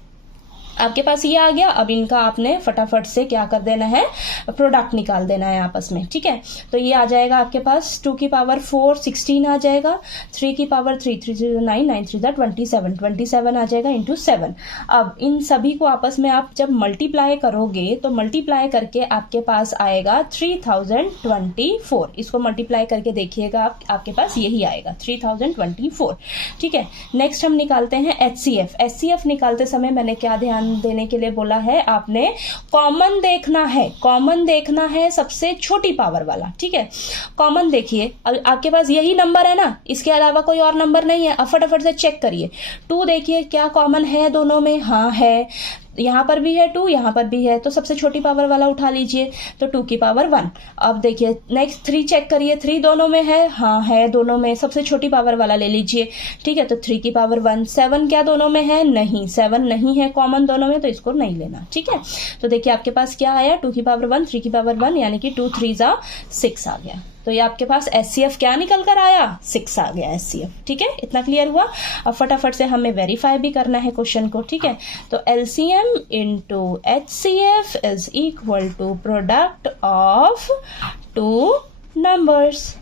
आपके पास ये आ गया। अब इनका आपने फटाफट से क्या कर देना है, प्रोडक्ट निकाल देना है आपस में। ठीक है, तो ये आ जाएगा आपके पास 2 की पावर 4 16 आ जाएगा, 3 की पावर 3 3 3 9 9 3 27 आ जाएगा इंटू 7। अब इन सभी को आपस में आप जब मल्टीप्लाई करोगे तो मल्टीप्लाई करके आपके पास आएगा 3024। इसको मल्टीप्लाई करके देखिएगा आप, आपके पास यही आएगा 3024। ठीक है, नेक्स्ट हम निकालते हैं HCF निकालते समय मैंने क्या ध्यान देने के लिए बोला है, आपने कॉमन देखना है, कॉमन देखना है सबसे छोटी पावर वाला। ठीक है, कॉमन देखिए, आपके पास यही नंबर है ना, इसके अलावा कोई और नंबर नहीं है। अब फटाफट से चेक करिए, 2 देखिए क्या कॉमन है दोनों में, हाँ है। यहाँ पर भी है 2, यहाँ पर भी है, तो सबसे छोटी पावर वाला उठा लीजिए, तो 2 की पावर 1। अब देखिए नेक्स्ट 3 चेक करिए, 3 दोनों में है, हाँ है दोनों में, सबसे छोटी पावर वाला ले लीजिए, ठीक है, तो 3 की पावर 1। 7 क्या दोनों में है? नहीं, 7 नहीं है कॉमन दोनों में, तो इसको नहीं लेना, ठीक है। तो देखिए आपके पास क्या आया, 2 की पावर 1, 3 की पावर 1, यानी कि 2 3 जा 6 आ गया। तो ये आपके पास एचसीएफ क्या निकल कर आया? 6 आ गया एचसीएफ, ठीक है। इतना क्लियर हुआ। अब फटाफट से हमें वेरीफाई भी करना है क्वेश्चन को, ठीक है। तो LCM into HCF is equal to product of 2 numbers,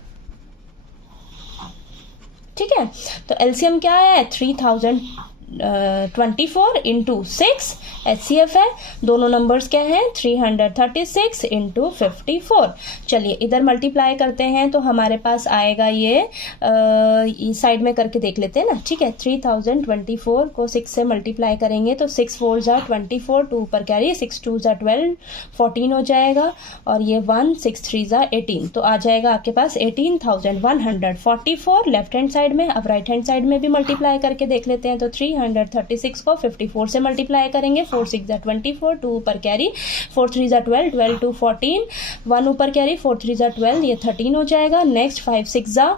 ठीक है। तो एलसीएम क्या है? 3024 इंटू 6, एचसीएफ है, दोनों नंबर्स क्या हैं? 336 इंटू 54। चलिए इधर मल्टीप्लाई करते हैं तो हमारे पास आएगा ये साइड में करके देख लेते हैं ना, ठीक है। 3024 को 6 से मल्टीप्लाई करेंगे तो 6 4 जा 24, 2 ऊपर कैरी, 6 2 जा 12, 14 हो जाएगा, और ये 1 6 3 जा 18, तो आ जाएगा आपके पास 18,144 लेफ्ट हैंड साइड में। अब राइट हैंड साइड में भी मल्टीप्लाई करके देख लेते हैं, तो 336 को 54 से मल्टीप्लाई करेंगे, 4 6 जा 24, 2 ऊपर कैरी, 4 3 जा 12, 12 2 14, 1 ऊपर कैरी, 4 3 जा 12, ये 13 हो जाएगा। नेक्स्ट 5 6 जा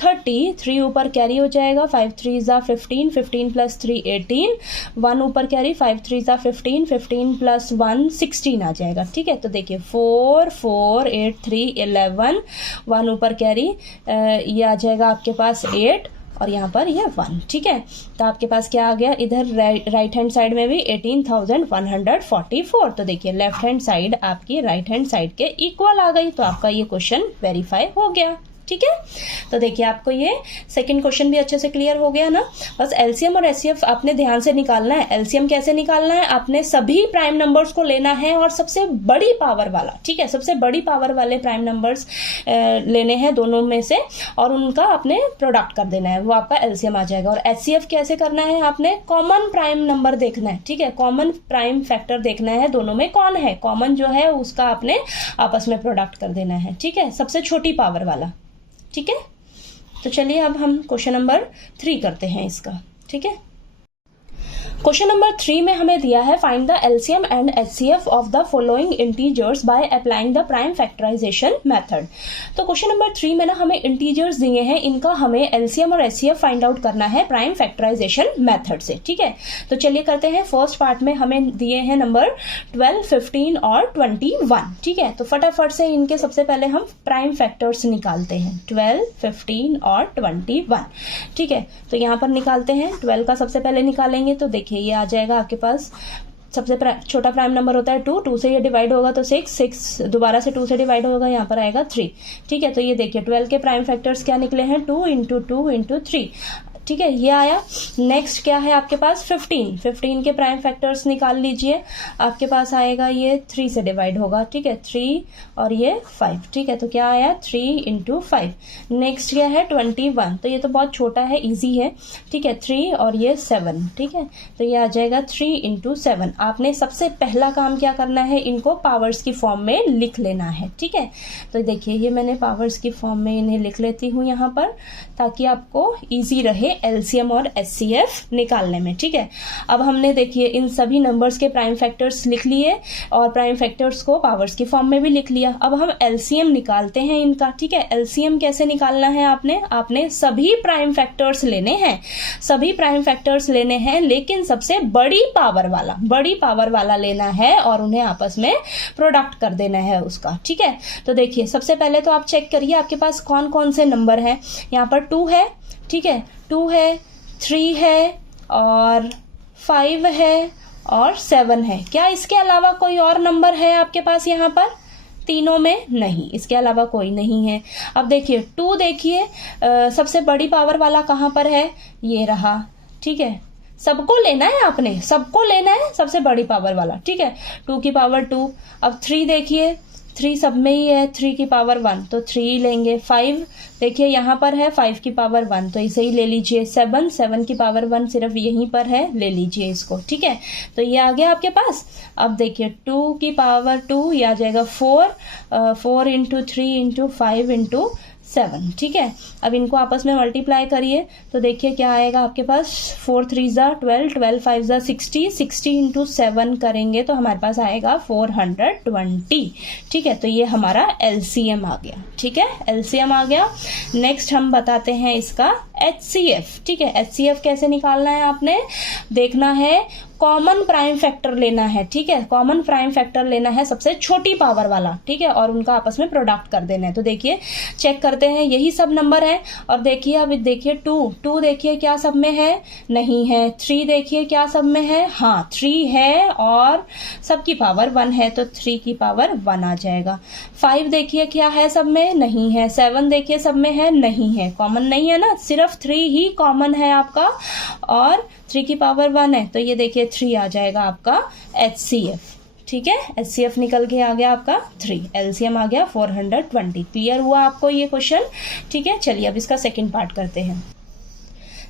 30, 3 ऊपर कैरी हो जाएगा, 5 3 जा 15, 15 प्लस 3 18, 1 ऊपर कैरी, 5 3 जा 15, 15 प्लस 1 16 आ जाएगा, ठीक है। तो देखिए 4 4 8 3 11, 1 ऊपर कैरी, ये आ जाएगा आपके पास 8, और यहाँ पर ये 1, ठीक है। तो आपके पास क्या आ गया? इधर राइट हैंड साइड में भी 18,144, तो देखिए लेफ्ट हैंड साइड आपकी राइट हैंड साइड के इक्वल आ गई, तो आपका ये क्वेश्चन वेरीफाई हो गया, ठीक है। तो देखिए आपको ये सेकंड क्वेश्चन भी अच्छे से क्लियर हो गया ना। बस एलसीएम और एचसीएफ आपने ध्यान से निकालना है। एलसीएम कैसे निकालना है? आपने सभी प्राइम नंबर्स को लेना है और सबसे बड़ी पावर वाला, ठीक है, सबसे बड़ी पावर वाले प्राइम नंबर्स लेने हैं दोनों में से, और उनका आपने प्रोडक्ट कर देना है, वो आपका एलसीएम आ जाएगा। और एचसीएफ कैसे करना है? आपने कॉमन प्राइम नंबर देखना है, ठीक है, कॉमन प्राइम फैक्टर देखना है, दोनों में कौन है कॉमन जो है उसका आपने आपस में प्रोडक्ट कर देना है, ठीक है, सबसे छोटी पावर वाला, ठीक है। तो चलिए अब हम क्वेश्चन नंबर 3 करते हैं इसका, ठीक है। क्वेश्चन नंबर 3 में हमें दिया है find the LCM and HCF of the following integers by applying the prime factorisation method. तो क्वेश्चन नंबर 3 में ना हमें इंटीजर्स दिए हैं, इनका हमें एलसीएम और एचसीएफ फाइंड आउट करना है प्राइम फैक्टराइजेशन मेथड से, ठीक है। तो चलिए करते हैं। फर्स्ट पार्ट में हमें दिए हैं नंबर 12 15 और 21, ठीक है। तो फटाफट से इनके सबसे पहले हम प्राइम फैक्टर्स निकालते हैं, 12 15 और 21, ठीक है। तो यहाँ पर निकालते हैं, 12 का सबसे पहले निकालेंगे तो देखिए ये आ जाएगा आपके पास, सबसे छोटा प्राइम नंबर होता है 2, 2 से ये डिवाइड होगा तो 6, 6 दोबारा से 2 से डिवाइड होगा, यहाँ पर आएगा 3, ठीक है। तो ये देखिए 12 के प्राइम फैक्टर्स क्या निकले हैं? 2 इंटू 2 इंटू 3, ठीक है, ये आया। नेक्स्ट क्या है आपके पास? 15 के प्राइम फैक्टर्स निकाल लीजिए, आपके पास आएगा ये 3 से डिवाइड होगा, ठीक है, 3 और ये 5, ठीक है। तो क्या आया? 3 इंटू 5। नेक्स्ट क्या है? 21, तो ये तो बहुत छोटा है, इजी है, ठीक है, 3 और ये 7, ठीक है। तो ये आ जाएगा 3 इंटू 7। आपने सबसे पहला काम क्या करना है? इनको पावर्स की फॉर्म में लिख लेना है, ठीक है। तो देखिए ये मैंने पावर्स की फॉर्म में इन्हें लिख लेती हूँ यहाँ पर, ताकि आपको ईजी रहे एलसीएम और एचसीएफ निकालने में, ठीक है। अब हमने देखिए इन सभी नंबर्स के प्राइम फैक्टर्स लिख लिए और प्राइम फैक्टर्स को पावर्स की फॉर्म में भी लिख लिया। अब हम एलसीएम निकालते हैं इनका, ठीक है। एलसीएम कैसे निकालना है? आपने सभी प्राइम फैक्टर्स लेने हैं, सभी प्राइम फैक्टर्स लेने हैं, लेकिन सबसे बड़ी पावर वाला लेना है और उन्हें आपस में प्रोडक्ट कर देना है उसका, ठीक है। तो देखिए सबसे पहले तो आप चेक करिए आपके पास कौन कौन से नंबर हैं। यहाँ पर 2 है, ठीक है, 2 है, 3 है और 5 है और 7 है। क्या इसके अलावा कोई और नंबर है आपके पास यहाँ पर? तीनों में नहीं, इसके अलावा कोई नहीं है। अब देखिए 2, देखिए सबसे बड़ी पावर वाला कहाँ पर है? ये रहा, ठीक है। सबको लेना है, आपने सबको लेना है सबसे बड़ी पावर वाला, ठीक है। 2 की पावर 2। अब 3 देखिए, 3 सब में ही है, 3 की पावर 1 तो 3 लेंगे। 5 देखिए यहाँ पर है, 5 की पावर 1 तो इसे ही ले लीजिए। 7 की पावर 1 सिर्फ यहीं पर है, ले लीजिए इसको, ठीक है। तो ये आ गया आपके पास। अब देखिए 2 की पावर 2, ये आ जाएगा 4 इंटू 3 इंटू 5 इंटू 7, ठीक है। अब इनको आपस में मल्टीप्लाई करिए तो देखिए क्या आएगा आपके पास, 4 3 ज़ा 12, 12 5 ज़ा 60, 60 इंटू 7 करेंगे तो हमारे पास आएगा 420, ठीक है। तो ये हमारा एलसीएम आ गया, ठीक है, एलसीएम आ गया। नेक्स्ट हम बताते हैं इसका एचसीएफ, ठीक है। एचसीएफ कैसे निकालना है, आपने देखना है, कॉमन प्राइम फैक्टर लेना है, ठीक है, कॉमन प्राइम फैक्टर लेना है सबसे छोटी पावर वाला, ठीक है, और उनका आपस में प्रोडक्ट कर देना है। तो देखिए चेक करते हैं, यही सब नंबर है। और देखिए अब देखिए 2 देखिए क्या सब में है, नहीं है। 3 देखिए क्या सब में है, हाँ 3 है और सबकी पावर 1 है तो 3 की पावर 1 आ जाएगा। 5 देखिए क्या है सब में, नहीं है। 7 देखिए सब में है, नहीं है, कॉमन नहीं है ना, सिर्फ 3 ही कॉमन है आपका और 3 की पावर 1 है तो ये देखिए 3 आ जाएगा आपका HCF, ठीक है। HCF निकल के आ गया आपका 3, LCM आ गया 420। क्लियर हुआ आपको ये क्वेश्चन, ठीक है। चलिए अब इसका सेकंड पार्ट करते हैं।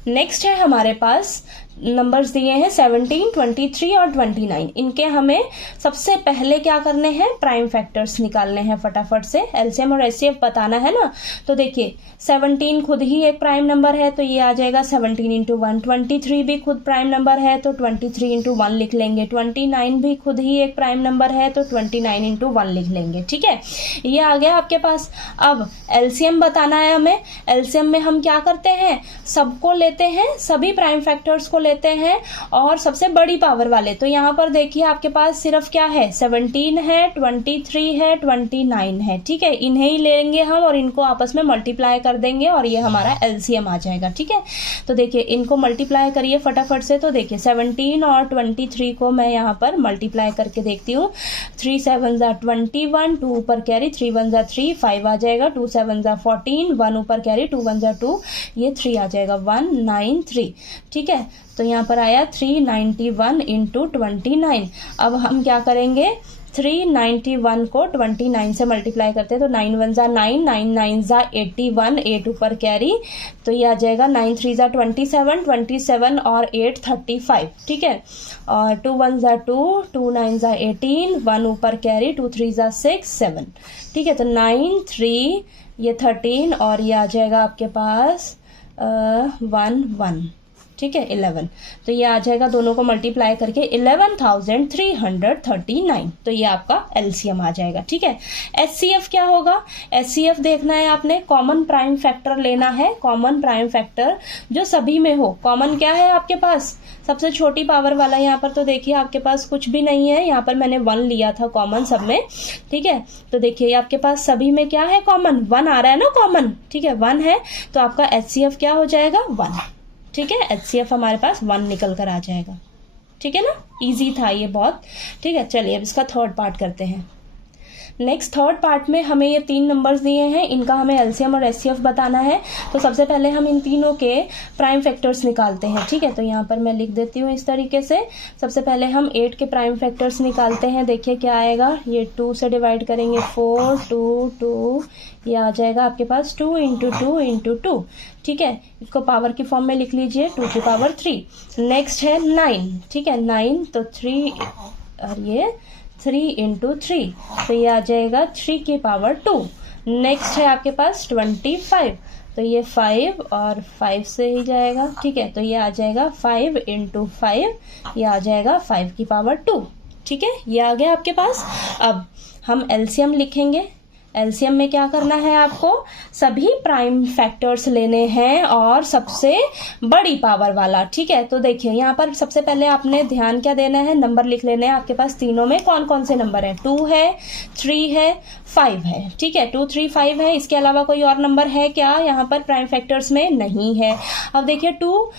नेक्स्ट है हमारे पास नंबर्स दिए हैं 17, 23 और 29। इनके हमें सबसे पहले क्या करने हैं, प्राइम फैक्टर्स निकालने हैं फटाफट से। एलसीएम और एचसीएफ बताना है ना। तो देखिए 17 खुद ही एक प्राइम नंबर है तो ये आ जाएगा 17 इंटू 1। 23 भी खुद प्राइम नंबर है तो 23 इंटू 1 लिख लेंगे। 29 भी खुद ही एक प्राइम नंबर है तो 29 इंटू 1 लिख लेंगे, ठीक है। ये आ गया आपके पास। अब एलसीएम बताना है हमें। एलसीएम में हम क्या करते हैं, सबको लेते हैं, सभी प्राइम फैक्टर्स को लेते हैं और सबसे बड़ी पावर वाले। तो यहाँ पर देखिए आपके पास सिर्फ क्या है, 17 है, 23 है, 29 है, ठीक है। इन्हें ही लेंगे हम और इनको आपस में मल्टीप्लाई कर देंगे और ये हमारा एलसीएम आ जाएगा, ठीक है। तो देखिए इनको मल्टीप्लाई करिए फटाफट से। तो देखिए 17 और 23 को मैं यहाँ पर मल्टीप्लाई करके देखती हूँ। 3 7 ज़ा 21, 2 ऊपर कैरी, 3 1 ज़ा 3, 5 आ जाएगा, 2 7 ज़ा 14, 1 ऊपर कैरी, 2 1 ज़ा 2, ये 3 आ जाएगा, 193, ठीक है। तो यहाँ पर आया 391 इंटू 29। अब हम क्या करेंगे, 391 को 29 से मल्टीप्लाई करते हैं तो 9 1 ज़ा 9, 9 9 ज़ा 81, 8 ऊपर कैरी, तो ये आ जाएगा 9 3 ज़ा 27, 27 और 8 35, ठीक है। और 2 1 ज़ा 2, 2 9 ज़ा 18, 1 ऊपर कैरी, 2 3 ज़ा 6 7, ठीक है। तो 9 3 ये 13 और ये आ जाएगा आपके पास 1 1, ठीक है, 11। तो ये आ जाएगा दोनों को मल्टीप्लाई करके 11,339। तो ये आपका एलसीएम आ जाएगा, ठीक है। एचसीएफ क्या होगा, एचसीएफ देखना है आपने, कॉमन प्राइम फैक्टर लेना है। कॉमन प्राइम फैक्टर जो सभी में हो। कॉमन क्या है आपके पास, सबसे छोटी पावर वाला। यहाँ पर तो देखिए आपके पास कुछ भी नहीं है, यहाँ पर मैंने 1 लिया था कॉमन सब में, ठीक है। तो देखिए आपके पास सभी में क्या है, कॉमन 1 आ रहा है ना कॉमन, ठीक है, 1 है तो आपका एचसीएफ क्या हो जाएगा, 1, ठीक है। एचसीएफ हमारे पास 1 निकल कर आ जाएगा, ठीक है ना। इजी था ये बहुत, ठीक है। चलिए अब इसका थर्ड पार्ट करते हैं। नेक्स्ट थर्ड पार्ट में हमें ये 3 नंबर्स दिए हैं, इनका हमें एलसीएम और एचसीएफ बताना है। तो सबसे पहले हम इन तीनों के प्राइम फैक्टर्स निकालते हैं, ठीक है। तो यहाँ पर मैं लिख देती हूँ इस तरीके से। सबसे पहले हम 8 के प्राइम फैक्टर्स निकालते हैं। देखिए क्या आएगा, ये 2 से डिवाइड करेंगे 4 2 2, ये आ जाएगा आपके पास 2 इंटू 2 इंटू 2, ठीक है। इसको पावर की फॉर्म में लिख लीजिए, 2 की पावर 3। नेक्स्ट है 9, ठीक है, 9 तो 3 और ये 3 इंटू 3, तो ये आ जाएगा 3 की पावर 2। नेक्स्ट है आपके पास 25, तो ये 5 और 5 से ही जाएगा, ठीक है। तो ये आ जाएगा 5 इंटू 5, ये आ जाएगा 5 की पावर 2, ठीक है। ये आ गया आपके पास। अब हम एलसीएम लिखेंगे। एलसीएम में क्या करना है आपको, सभी प्राइम फैक्टर्स लेने हैं और सबसे बड़ी पावर वाला, ठीक है। तो देखिए यहाँ पर सबसे पहले आपने ध्यान क्या देना है, नंबर लिख लेने हैं। आपके पास तीनों में कौन कौन से नंबर है, 2 है, 3 है, 5 है, ठीक है। 2 3 5 है, इसके अलावा कोई और नंबर है क्या यहाँ पर प्राइम फैक्टर्स में, नहीं है। अब देखिए 2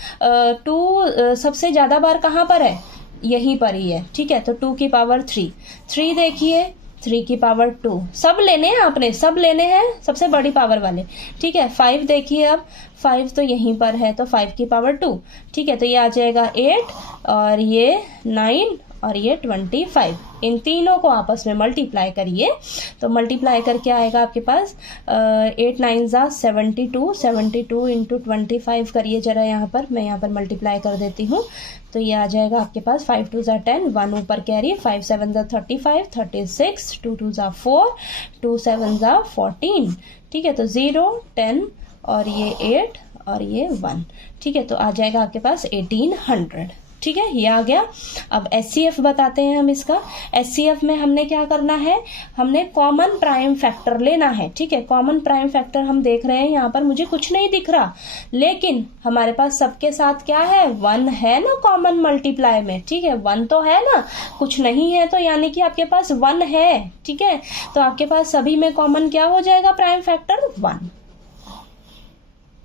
सबसे ज्यादा बार कहाँ पर है, यहीं पर ही है, ठीक है। तो 2 की पावर 3, 3 देखिए 3 की पावर 2, सब लेने हैं आपने, सब लेने हैं सबसे बड़ी पावर वाले, ठीक है। 5 देखिए, अब 5 तो यहीं पर है तो 5 की पावर 2, ठीक है। तो ये आ जाएगा 8 और ये 9 और ये 25। इन तीनों को आपस में मल्टीप्लाई करिए तो मल्टीप्लाई करके आएगा आपके पास 8 9 ज़ा 72, 72 इंटू 25 करिए जरा, यहाँ पर मैं यहाँ पर मल्टीप्लाई कर देती हूँ। तो ये आ जाएगा आपके पास 5 2 ज़ा 10, 1 ऊपर कैरी, 5 7 ज़ा 35, 36, 2 2 ज़ा 4, 2 7 ज़ा 14। ठीक है, तो 0 10 और ये 8 और ये 1। ठीक है, तो आ जाएगा आपके पास 1800। ठीक है, ये आ गया। अब SCF बताते हैं हम इसका। SCF में हमने क्या करना है, हमने कॉमन प्राइम फैक्टर लेना है। ठीक है, कॉमन प्राइम फैक्टर हम देख रहे हैं यहाँ पर, मुझे कुछ नहीं दिख रहा, लेकिन हमारे पास सबके साथ क्या है, 1 है ना कॉमन मल्टीप्लाई में। ठीक है, 1 तो है ना, कुछ नहीं है तो यानी कि आपके पास 1 है। ठीक है, तो आपके पास सभी में कॉमन क्या हो जाएगा, प्राइम फैक्टर 1।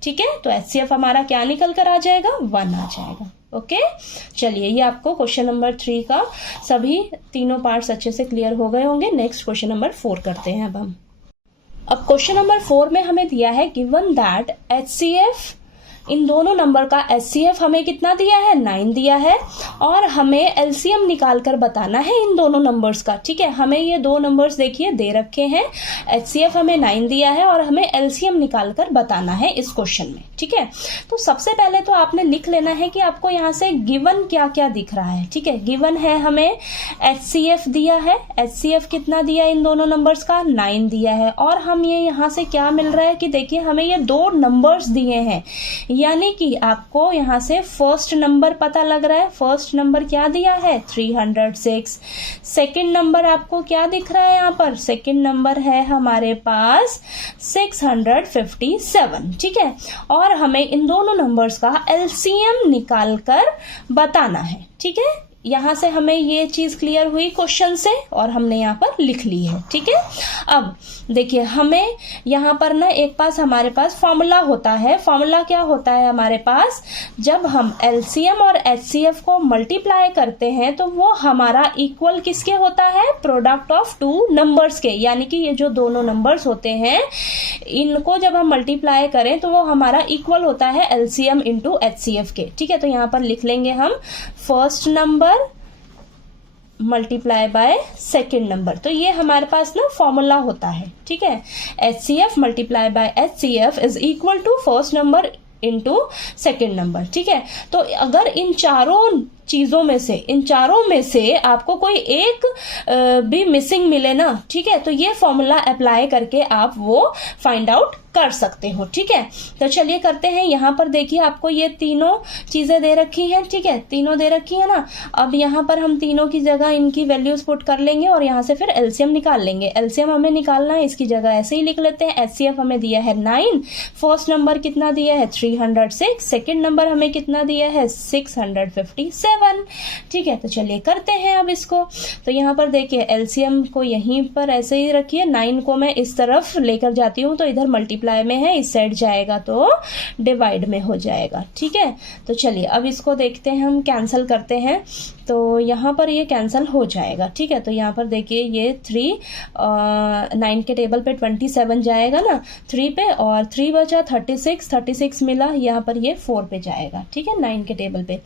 ठीक है, तो HCF हमारा क्या निकल कर आ जाएगा, 1 आ जाएगा। ओके, चलिए ये आपको क्वेश्चन नंबर 3 का सभी तीनों पार्ट्स अच्छे से क्लियर हो गए होंगे। नेक्स्ट क्वेश्चन नंबर 4 करते हैं अब हम। अब क्वेश्चन नंबर 4 में हमें दिया है गिवन दैट HCF, इन दोनों नंबर का HCF हमें कितना दिया है, 9 दिया है, और हमें LCM निकाल कर बताना है इन दोनों नंबर्स का। ठीक है, हमें ये दो नंबर्स देखिए दे रखे हैं, HCF हमें 9 दिया है और हमें LCM निकाल कर बताना है इस क्वेश्चन में। ठीक है, तो सबसे पहले तो आपने लिख लेना है कि आपको यहाँ से गिवन क्या क्या दिख रहा है। ठीक है, गिवन है हमें HCF दिया है, HCF कितना दिया इन दोनों नंबर्स का, 9 दिया है, और हम ये यहाँ से क्या मिल रहा है कि देखिए हमें ये दो नंबर्स दिए हैं, यानी कि आपको यहाँ से फर्स्ट नंबर पता लग रहा है। फर्स्ट नंबर क्या दिया है, 306। सेकंड नंबर आपको क्या दिख रहा है यहाँ पर, सेकंड नंबर है हमारे पास 657। ठीक है, और हमें इन दोनों नंबर्स का LCM निकाल कर बताना है। ठीक है, यहाँ से हमें ये चीज क्लियर हुई क्वेश्चन से और हमने यहाँ पर लिख ली है। ठीक है, अब देखिए हमें यहाँ पर ना एक पास हमारे पास फॉर्मूला होता है। फॉर्मूला क्या होता है हमारे पास, जब हम LCM और HCF को मल्टीप्लाई करते हैं तो वो हमारा इक्वल किसके होता है, प्रोडक्ट ऑफ टू नंबर्स के, यानी कि ये जो दोनों नंबर्स होते हैं इनको जब हम मल्टीप्लाई करें तो वो हमारा इक्वल होता है LCM इंटू HCF के। ठीक है, तो यहाँ पर लिख लेंगे हम first number multiply by second number, तो ये हमारे पास ना फॉर्मूला होता है। ठीक है, HCF multiply by HCF is equal to first number into second number. ठीक है, तो अगर इन चारों चीजों में से, इन चारों में से आपको कोई एक भी मिसिंग मिले ना, ठीक है, तो ये फॉर्मूला अप्लाई करके आप वो फाइंड आउट कर सकते हो। ठीक है, तो चलिए करते हैं। यहाँ पर देखिए आपको ये तीनों चीजें दे रखी हैं। ठीक है, तीनों दे रखी है ना। अब यहाँ पर हम तीनों की जगह इनकी वैल्यूज पुट कर लेंगे और यहाँ से फिर LCM निकाल लेंगे। LCM हमें निकालना है, इसकी जगह ऐसे ही लिख लेते हैं। HCF हमें दिया है 9, फर्स्ट नंबर कितना दिया है 306, सेकेंड नंबर हमें कितना दिया है 657। ठीक है, तो चलिए करते हैं अब इसको। तो यहाँ पर देखिए LCM को यहीं पर ऐसे ही रखिए, 9 को मैं इस तरफ लेकर जाती हूँ तो इधर मल्टीप्लाई में है, इस साइड जाएगा तो डिवाइड में हो जाएगा। ठीक है, तो चलिए अब इसको देखते हैं, हम कैंसिल करते हैं तो यहाँ पर ये कैंसिल हो जाएगा। ठीक है, तो यहाँ पर देखिए ये 9 के टेबल पे 27 जाएगा ना 3 पे, और 3 बचा 36 मिला, यहाँ पर ये 4 पे जाएगा। ठीक है, 9 के टेबल पे।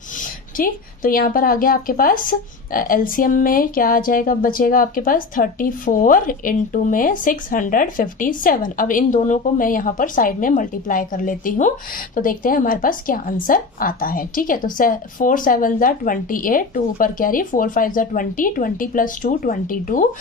ठीक, तो यहाँ पर आ गया आपके पास LCM में क्या आ जाएगा, बचेगा आपके पास 34 इंटू में 657। अब इन दोनों को मैं यहाँ पर साइड में मल्टीप्लाई कर लेती हूँ तो देखते हैं हमारे पास क्या आंसर आता है। ठीक है, तो 4 7 ज़ा 28, 2 ऊपर कैरी, 4 5 ज़ा 20, 20 प्लस 2 22,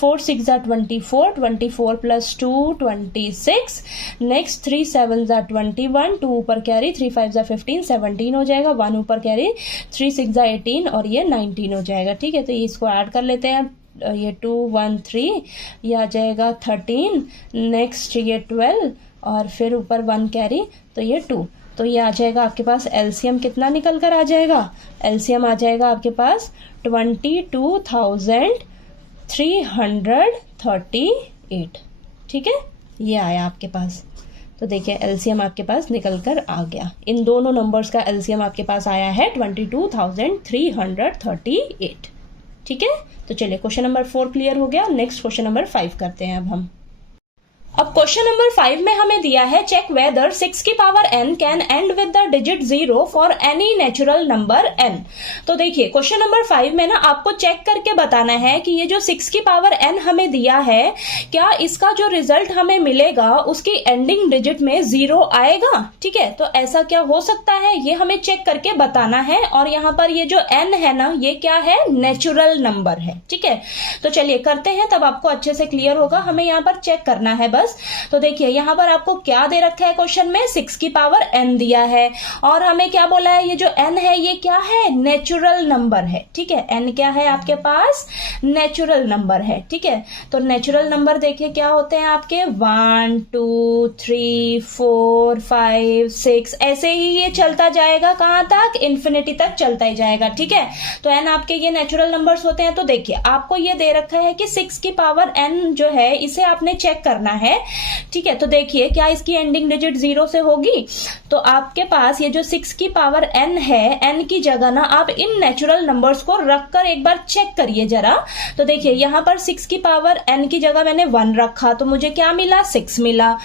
4 6 ज़ा 24, 24 प्लस 2 26, नेक्स्ट 3 7 ज़ा 21, 2 ऊपर कैरी, 3 5 ज़ा 15, 17 हो जाएगा, 1 ऊपर कैरी, 3 6 ज़ा 18 और ये 19 हो जाएगा। ठीक है, तो ये इसको ऐड कर लेते हैं। ये 2 1 3, ये आ जाएगा 13, नेक्स्ट ये 12 और फिर ऊपर 1 कैरी तो ये 2, तो ये आ जाएगा आपके पास LCM कितना निकल कर आ जाएगा, LCM आ जाएगा आपके पास 22,338। ठीक है, ये आया आपके पास। तो देखिए LCM आपके पास निकल कर आ गया, इन दोनों नंबर्स का LCM आपके पास आया है 22,338। ठीक है, तो चलिए क्वेश्चन नंबर 4 क्लियर हो गया। नेक्स्ट क्वेश्चन नंबर 5 करते हैं अब हम। अब क्वेश्चन नंबर 5 में हमें दिया है चेक वेदर 6 की power n can and with the digit 0 for any natural number n। तो देखिए क्वेश्चन नंबर 5 में ना आपको चेक करके बताना है कि ये जो 6 की पावर n हमें दिया है, क्या इसका जो रिजल्ट हमें मिलेगा उसकी एंडिंग डिजिट में 0 आएगा। ठीक है, तो ऐसा क्या हो सकता है ये हमें चेक करके बताना है। और यहाँ पर ये जो n है ना, ये क्या है, नेचुरल नंबर है। ठीक है, तो चलिए करते हैं, तब आपको अच्छे से क्लियर होगा। हमें यहाँ पर चेक करना है बस। तो देखिए यहाँ पर आपको क्या दे रखा है क्वेश्चन में, 6 की पावर n दिया है और हमें क्या बोला है, ये जो n है ये क्या है, नेचुरल नंबर है। ठीक है, n क्या है आपके पास, नेचुरल नंबर है। ठीक है, तो नेचुरल नंबर देखिए क्या होते हैं आपके, 1 2 3 4 5 6, ऐसे ही ये चलता जाएगा, कहां तक, इन्फिनिटी तक चलता ही जाएगा। ठीक है, तो n आपके ये नेचुरल नंबर्स होते हैं। तो देखिए आपको ये दे रखा है कि 6 की पावर n जो है इसे आपने चेक करना है। ठीक है, तो देखिए क्या इसकी एंडिंग डिजिट 0 से होगी। तो आपके पास ये जो 6 की पावर n है, n की जगह ना आप इन नेचुरल नंबर्स को रखकर एक बार चेक करिए जरा। तो देखिए यहाँ पर 6 की पावर n की जगह मैंने 1 रखा तो मुझे क्या मिला, 6 मिला।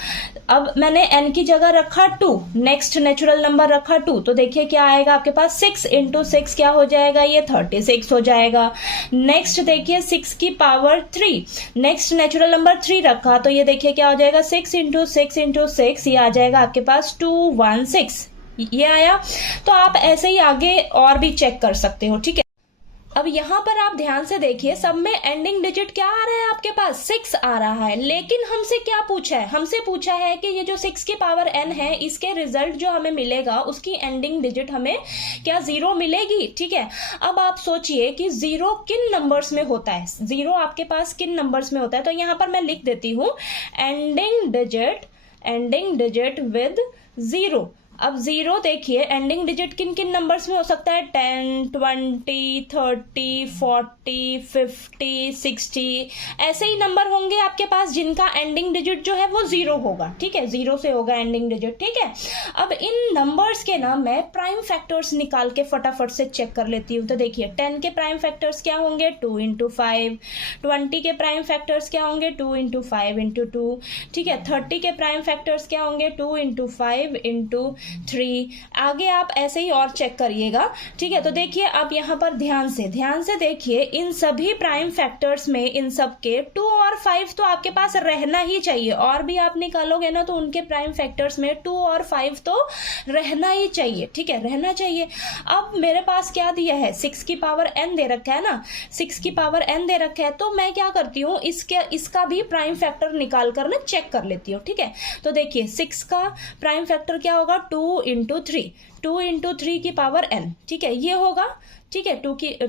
अब मैंने n की जगह रखा 2, नेक्स्ट नेचुरल नंबर रखा 2, तो देखिए क्या आएगा आपके पास, 6 इंटू 6 क्या हो जाएगा, ये 36 हो जाएगा। नेक्स्ट देखिए 6 की पावर 3, नेक्स्ट नेचुरल नंबर 3 रखा तो ये देखिए क्या हो जाएगा, 6 इंटू 6 इंटू 6, ये आ जाएगा आपके पास 216, ये आया। तो आप ऐसे ही आगे और भी चेक कर सकते हो। ठीक है, अब यहाँ पर आप ध्यान से देखिए, सब में एंडिंग डिजिट क्या आ रहा है आपके पास, 6 आ रहा है। लेकिन हमसे क्या पूछा है, हमसे पूछा है कि ये जो 6 की पावर n है, इसके रिजल्ट जो हमें मिलेगा उसकी एंडिंग डिजिट हमें क्या 0 मिलेगी। ठीक है, अब आप सोचिए कि 0 किन नंबर्स में होता है, 0 आपके पास किन नंबर्स में होता है। तो यहाँ पर मैं लिख देती हूँ एंडिंग डिजिट विद 0। अब 0 देखिए एंडिंग डिजिट किन किन नंबर्स में हो सकता है, 10 20 30 40 50 60, ऐसे ही नंबर होंगे आपके पास जिनका एंडिंग डिजिट जो है वो 0 होगा। ठीक है, 0 से होगा एंडिंग डिजिट। ठीक है, अब इन नंबर्स के ना मैं प्राइम फैक्टर्स निकाल के फटाफट से चेक कर लेती हूँ। तो देखिए 10 के प्राइम फैक्टर्स क्या होंगे, 2 इंटू 5, 20 के प्राइम फैक्टर्स क्या होंगे, 2 इंटू 5 इंटू 2। ठीक है, 30 के प्राइम फैक्टर्स क्या होंगे, 2 इंटू 5 इंटू 3। आगे आप ऐसे ही और चेक करिएगा। ठीक है, तो देखिए आप यहाँ पर ध्यान से देखिए, इन सभी प्राइम फैक्टर्स में इन सब के 2 और 5 तो आपके पास रहना ही चाहिए। और भी आप निकालोगे ना तो उनके प्राइम फैक्टर्स में 2 और 5 तो रहना ही चाहिए। ठीक है, रहना चाहिए। अब मेरे पास क्या दिया है, 6 की पावर n दे रखा है ना, 6 की पावर n दे रखा है, तो मैं क्या करती हूँ, इसका भी प्राइम फैक्टर निकाल कर ना चेक कर लेती हूँ। ठीक है, तो देखिए 6 का प्राइम फैक्टर क्या होगा, 2 इंटू 3, 2 इंटू 3 की पावर n। ठीक है, ये होगा। ठीक है,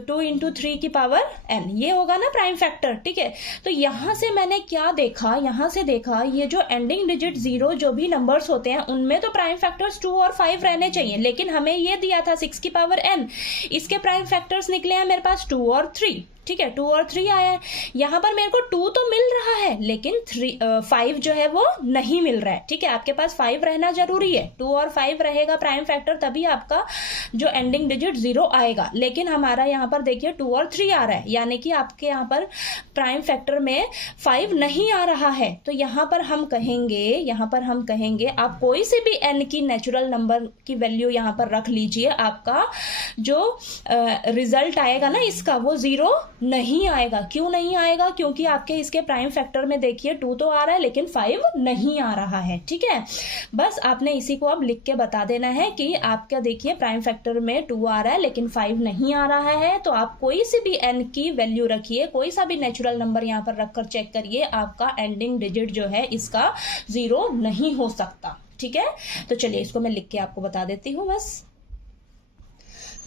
2 इंटू 3 की पावर n, ये होगा ना प्राइम फैक्टर। ठीक है, तो यहां से मैंने क्या देखा, यहां से देखा ये जो एंडिंग डिजिट 0 जो भी नंबर्स होते हैं उनमें तो प्राइम फैक्टर्स 2 और 5 रहने चाहिए। लेकिन हमें ये दिया था 6 की पावर n, इसके प्राइम फैक्टर्स निकले हैं मेरे पास 2 और 3। ठीक है, 2 और 3 आया है। यहाँ पर मेरे को 2 तो मिल रहा है लेकिन 5 जो है वो नहीं मिल रहा है। ठीक है, आपके पास 5 रहना जरूरी है, 2 और 5 रहेगा प्राइम फैक्टर, तभी आपका जो एंडिंग डिजिट 0 आएगा। लेकिन हमारा यहाँ पर देखिए 2 और 3 आ रहा है, यानी कि आपके यहाँ पर प्राइम फैक्टर में 5 नहीं आ रहा है। तो यहाँ पर हम कहेंगे आप कोई से भी n की नेचुरल नंबर की वैल्यू यहाँ पर रख लीजिए, आपका जो रिजल्ट आएगा ना इसका, वो 0 नहीं आएगा। क्यों नहीं आएगा, क्योंकि आपके इसके प्राइम फैक्टर में देखिए 2 तो आ रहा है लेकिन 5 नहीं आ रहा है। ठीक है, बस आपने इसी को अब लिख के बता देना है कि आपका देखिए प्राइम फैक्टर में 2 आ रहा है लेकिन 5 नहीं आ रहा है। तो आप कोई सी भी n की वैल्यू रखिए, कोई सा भी नेचुरल नंबर यहाँ पर रखकर चेक करिए, आपका एंडिंग डिजिट जो है इसका 0 नहीं हो सकता। ठीक है, तो चलिए इसको मैं लिख के आपको बता देती हूँ बस।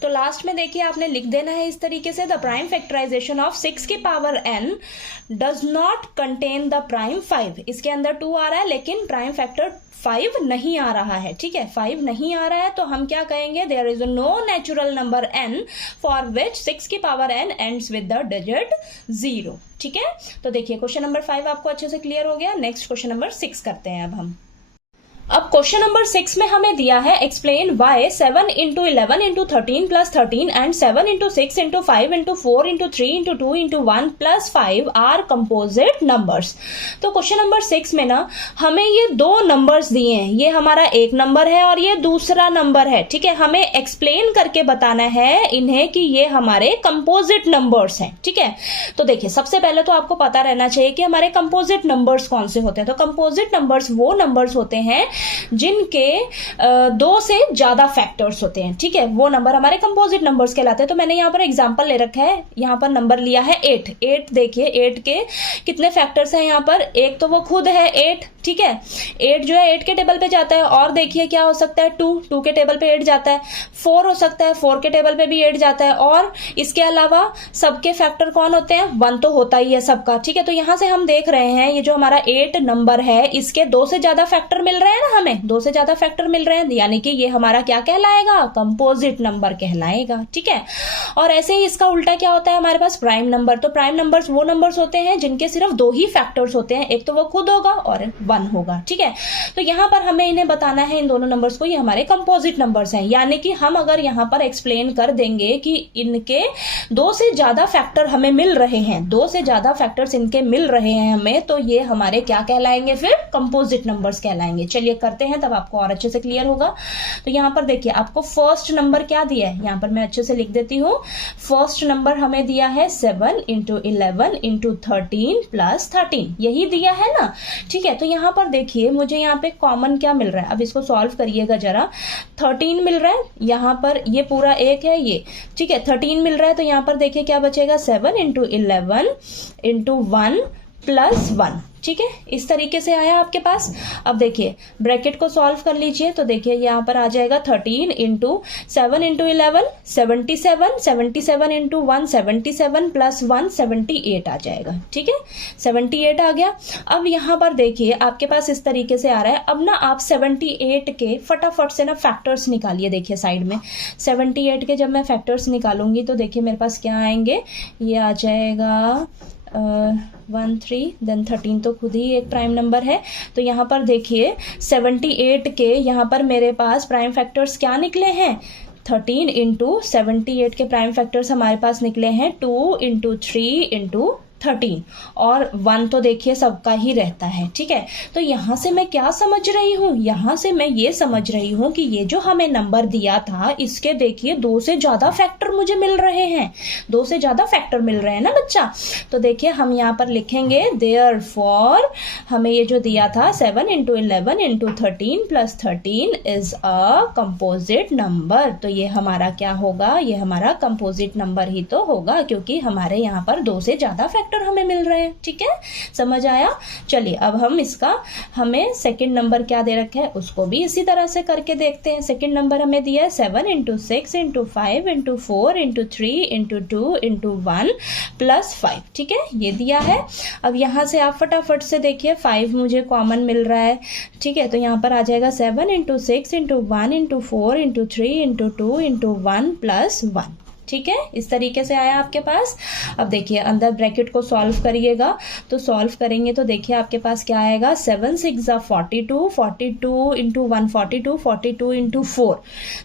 तो लास्ट में देखिए आपने लिख देना है इस तरीके से, द प्राइम फैक्टराइजेशन ऑफ 6 की power n does not contain the prime 5। इसके अंदर 2 आ रहा है लेकिन प्राइम फैक्टर 5 नहीं आ रहा है। ठीक है, 5 नहीं आ रहा है तो हम क्या कहेंगे, there is no natural number n for which 6 की power n ends with the digit 0। ठीक है, तो देखिए क्वेश्चन नंबर 5 आपको अच्छे से क्लियर हो गया। नेक्स्ट क्वेश्चन नंबर 6 करते हैं अब हम। अब क्वेश्चन नंबर 6 में हमें दिया है explain why 7 into 11 into 13 plus 13 and 7 into 6 into 5 into 4 into 3 into 2 into 1 plus 5 are composite numbers. तो क्वेश्चन नंबर 6 में ना हमें ये दो नंबर्स दिए हैं, ये हमारा एक नंबर है और ये दूसरा नंबर है, ठीक है। हमें एक्सप्लेन करके बताना है इन्हें कि ये हमारे कंपोजिट नंबर्स हैं, ठीक है। तो देखिए सबसे पहले तो आपको पता रहना चाहिए कि हमारे कंपोजिट नंबर्स कौन से होते हैं। तो कंपोजिट नंबर्स वो नंबर्स होते हैं जिनके दो से ज्यादा फैक्टर्स होते हैं, ठीक है, वो नंबर हमारे कंपोजिट नंबर्स कहलाते हैं। तो मैंने यहाँ पर एग्जांपल ले रखा है, यहाँ पर नंबर लिया है 8। 8 देखिए 8 के कितने फैक्टर्स हैं यहाँ पर, एक तो वो खुद है 8, ठीक है। 8 जो है 8 के टेबल पे जाता है, और देखिए क्या हो सकता है 2 के टेबल पे 8 जाता है, 4 हो सकता है 4 के टेबल पे भी 8 जाता है, और इसके अलावा सबके फैक्टर कौन होते हैं, 1 तो होता ही है सबका, ठीक है। तो यहां से हम देख रहे हैं ये जो हमारा 8 नंबर है इसके 2 से ज्यादा फैक्टर मिल रहे हैं ना, हमें 2 से ज्यादा फैक्टर मिल रहे हैं, यानी कि ये हमारा क्या कहलाएगा, कंपोजिट नंबर कहलाएगा, ठीक है। और ऐसे ही इसका उल्टा क्या होता है हमारे पास, प्राइम नंबर। तो प्राइम नंबर्स वो नंबर्स होते हैं जिनके सिर्फ 2 ही फैक्टर्स होते हैं, एक तो वो खुद होगा और 1 होगा, ठीक है। तो यहां पर हमें इन्हें बताना है, इन दोनों नंबर्स को, ये हमारे कंपोजिट नंबर्स हैं। यानी कि हम अगर यहां पर एक्सप्लेन कर देंगे कि इनके 2 से ज्यादा फैक्टर हमें मिल रहे हैं, 2 से ज्यादा फैक्टर्स इनके मिल रहे हैं हमें, तो ये हमारे क्या कहलाएंगे, फिर कंपोजिट नंबर्स कहलाएंगे। चलिए करते हैं, तब आपको और अच्छे से क्लियर होगा। तो यहां पर देखिए आपको फर्स्ट नंबर क्या दिया है, यहां पर मैं अच्छे से लिख देती हूं। फर्स्ट नंबर हमें दिया है 7 इंटू 11 इंटू 13 प्लस 13, यही दिया है ना, ठीक है। तो यहां पर देखिए मुझे यहाँ पे कॉमन क्या मिल रहा है, अब इसको सॉल्व करिएगा जरा। 13 मिल रहा है, यहाँ पर ये पूरा एक है ये, ठीक है, 13 मिल रहा है। तो यहाँ पर देखिए क्या बचेगा, 7 इंटू 11 इंटू 1 प्लस 1, ठीक है, इस तरीके से आया आपके पास। अब देखिए ब्रैकेट को सॉल्व कर लीजिए, तो देखिए यहाँ पर आ जाएगा 13 इंटू 7 इंटू 11 77, 77 इंटू 1 77 प्लस 1 78 आ जाएगा, ठीक है, 78 आ गया। अब यहाँ पर देखिए आपके पास इस तरीके से आ रहा है। अब ना आप 78 के फटाफट से ना फैक्टर्स निकालिए, देखिए साइड में 78 के जब मैं फैक्टर्स निकालूंगी तो देखिए मेरे पास क्या आएंगे, ये आ जाएगा 1 3 देन 13 तो खुद ही एक प्राइम नंबर है। तो यहाँ पर देखिए 78 के यहाँ पर मेरे पास प्राइम फैक्टर्स क्या निकले हैं, 13 इंटू 78 के प्राइम फैक्टर्स हमारे पास निकले हैं 2 इंटू 3 इंटू 13, और 1 तो देखिए सबका ही रहता है, ठीक है। तो यहां से मैं क्या समझ रही हूं, यहां से मैं ये समझ रही हूं कि ये जो हमें नंबर दिया था इसके देखिए 2 से ज्यादा फैक्टर मुझे मिल रहे हैं, 2 से ज्यादा फैक्टर मिल रहे हैं ना बच्चा। तो देखिए हम यहाँ पर लिखेंगे देयरफॉर हमें ये जो दिया था 7 into 11 into 13 plus 13 is a composite number. तो ये हमारा क्या होगा, ये हमारा कंपोजिट नंबर ही तो होगा, क्योंकि हमारे यहाँ पर 2 से ज्यादा फैक्टर हमें मिल रहे हैं, ठीक है, समझ आया। चलिए अब हम इसका, हमें सेकंड नंबर क्या दे रखा है उसको भी इसी तरह से करके देखते हैं। सेकंड नंबर हमें दिया है 7 into 6 into 5 into 4 into 3 into 2 into 1 plus 5, ठीक है, ये दिया है। अब यहाँ से आप फटाफट से देखिए 5 मुझे कॉमन मिल रहा है, ठीक है। तो यहाँ पर आ जाएगा 7 into 6 into 1 into 4 into 3 into 2 into 1 plus 1, ठीक है, इस तरीके से आया आपके पास। अब देखिए अंदर ब्रैकेट को सॉल्व करिएगा, तो सॉल्व करेंगे तो देखिए आपके पास क्या आएगा, 7 6 42 42 इंटू 1 42 42 इंटू 4।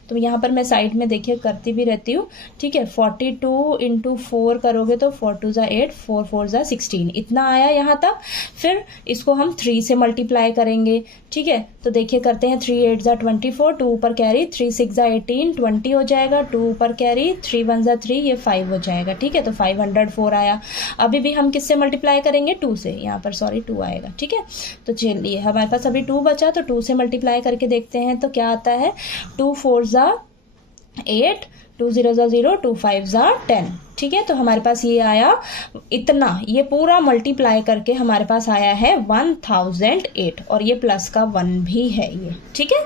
तो यहाँ पर मैं साइड में देखिए करती भी रहती हूँ, ठीक है, 42 इंटू 4 करोगे तो 4 2 ज़ा 8 4 4 ज़ा 16, इतना आया यहाँ तक। फिर इसको हम 3 से मल्टीप्लाई करेंगे, ठीक है। तो देखिए करते हैं, 3 8 ज़ा 24, 2 ऊपर कैरी, 3 6 ज़ा 18 20 हो जाएगा, 2 ऊपर कैरी, 3 1 ज़ा 3, ये 5 हो जाएगा, ठीक है। तो 504 आया। अभी भी हम किससे मल्टीप्लाई करेंगे, 2 से, यहाँ पर सॉरी 2 आएगा, ठीक है। तो चलिए हमारे पास अभी 2 बचा, तो 2 से मल्टीप्लाई करके देखते हैं तो क्या आता है, 2 4 ज़ा 8 2 0 ज़ा 0 2 5 ज़ा 10, ठीक है। तो हमारे पास ये आया इतना, ये पूरा मल्टीप्लाई करके हमारे पास आया है 1008, और ये प्लस का 1 भी है ये, ठीक है।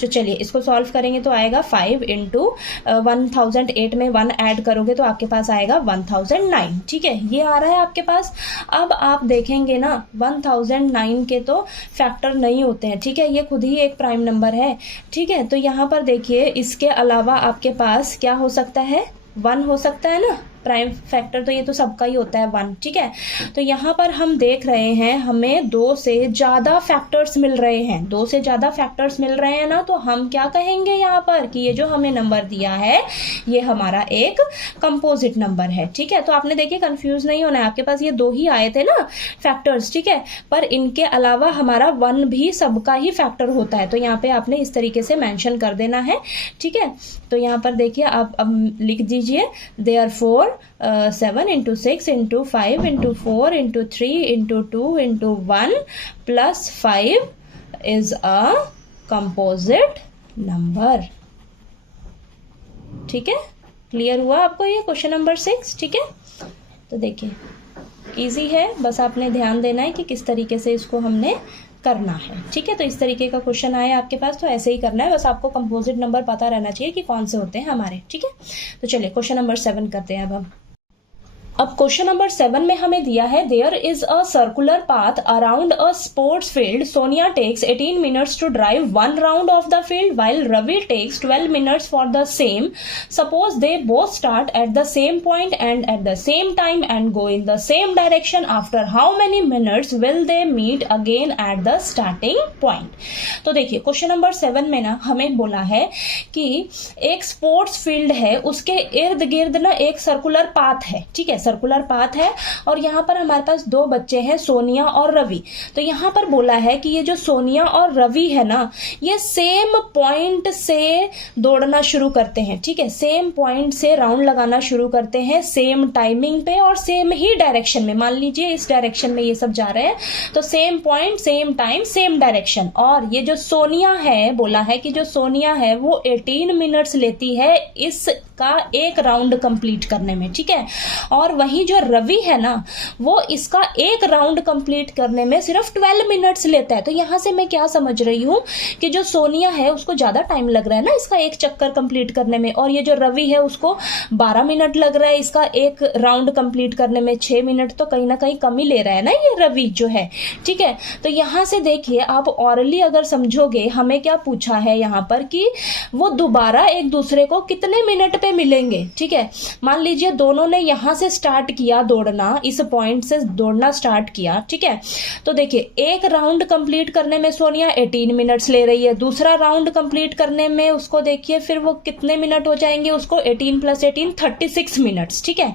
तो चलिए इसको सॉल्व करेंगे तो आएगा 5 इंटू 1008 में 1 ऐड करोगे तो आपके पास आएगा 1009, ठीक है, ये आ रहा है आपके पास। अब आप देखेंगे ना 1009 के तो फैक्टर नहीं होते हैं, ठीक है, ये खुद ही एक प्राइम नंबर है, ठीक है। तो यहाँ पर देखिए इसके अलावा आपके पास क्या हो सकता है, 1 हो सकता है ना, प्राइम फैक्टर तो ये तो सबका ही होता है 1, ठीक है। तो यहाँ पर हम देख रहे हैं हमें 2 से ज़्यादा फैक्टर्स मिल रहे हैं, 2 से ज़्यादा फैक्टर्स मिल रहे हैं ना, तो हम क्या कहेंगे यहाँ पर कि ये जो हमें नंबर दिया है ये हमारा एक कंपोजिट नंबर है, ठीक है। तो आपने देखिए कंफ्यूज नहीं होना है, आपके पास ये 2 ही आए थे ना फैक्टर्स, ठीक है, पर इनके अलावा हमारा 1 भी सबका ही फैक्टर होता है, तो यहाँ पे आपने इस तरीके से मेंशन कर देना है, ठीक है। तो यहाँ पर देखिए आप अब लिख दीजिए therefore 7 into 6 into 5 into 4 into 3 into 2 into 1 plus 5 is a composite number, ठीक है। क्लियर हुआ आपको ये क्वेश्चन नंबर 6, ठीक है। तो देखिए इजी है, बस आपने ध्यान देना है कि किस तरीके से इसको हमने करना है, ठीक है। तो इस तरीके का क्वेश्चन आया आपके पास तो ऐसे ही करना है, बस आपको कंपोजिट नंबर पता रहना चाहिए कि कौन से होते हैं हमारे, ठीक है। तो चलिए क्वेश्चन नंबर 7 करते हैं अब क्वेश्चन नंबर 7 में हमें दिया है there is a circular path around a sports field, Sonia takes 18 minutes to drive 1 round of the field while Ravi takes 12 minutes for the same. Suppose they both start at the same point and at the same time and go in the same direction, after how many minutes will they meet again at the starting point. तो देखिए question number 7 में ना हमें बोला है कि एक sports field है, उसके इर्द गिर्द ना एक सर्कुलर पाथ है, ठीक है, सर्कुलर पाथ है, और यहाँ पर हमारे पास 2 बच्चे हैं सोनिया और रवि। तो यहाँ पर बोला है कि ये जो सोनिया और रवि है ना ये सेम पॉइंट से दौड़ना शुरू करते हैं, ठीक है, सेम पॉइंट से राउंड लगाना शुरू करते हैं सेम टाइमिंग पे और सेम ही डायरेक्शन में। मान लीजिए इस डायरेक्शन में ये सब जा रहे हैं तो same point same time same direction. और ये जो सोनिया है बोला है कि जो सोनिया है वो 18 मिनट्स लेती है इसका एक राउंड कंप्लीट करने में, ठीक है। और वहीं जो रवि है ना वो इसका एक राउंड कंप्लीट करने में सिर्फ 12 मिनट्स लेता है। तो यहां से मैं क्या समझ रही हूं कि जो सोनिया है उसको ज्यादा टाइम लग रहा है ना इसका एक चक्कर कंप्लीट करने में, और ये जो रवि है उसको 12 मिनट लग रहा है इसका एक राउंड कंप्लीट करने में। 6 मिनट तो कहीं ना कहीं कम ही ले रहा है ना ये रवि जो है, ठीक है। तो यहां से देखिए आप ऑरली अगर समझोगे हमें क्या पूछा है यहां पर कि वो दोबारा एक दूसरे को कितने मिनट पे मिलेंगे, ठीक है। मान लीजिए दोनों ने यहां से स्टार्ट किया दौड़ना, इस पॉइंट से दौड़ना स्टार्ट किया, ठीक है। तो देखिए एक राउंड कंप्लीट करने में सोनिया 18 मिनट्स ले रही है, दूसरा राउंड कंप्लीट करने में उसको देखिए फिर वो कितने मिनट हो जाएंगे, उसको 18 + 18 36 मिनट्स, ठीक है।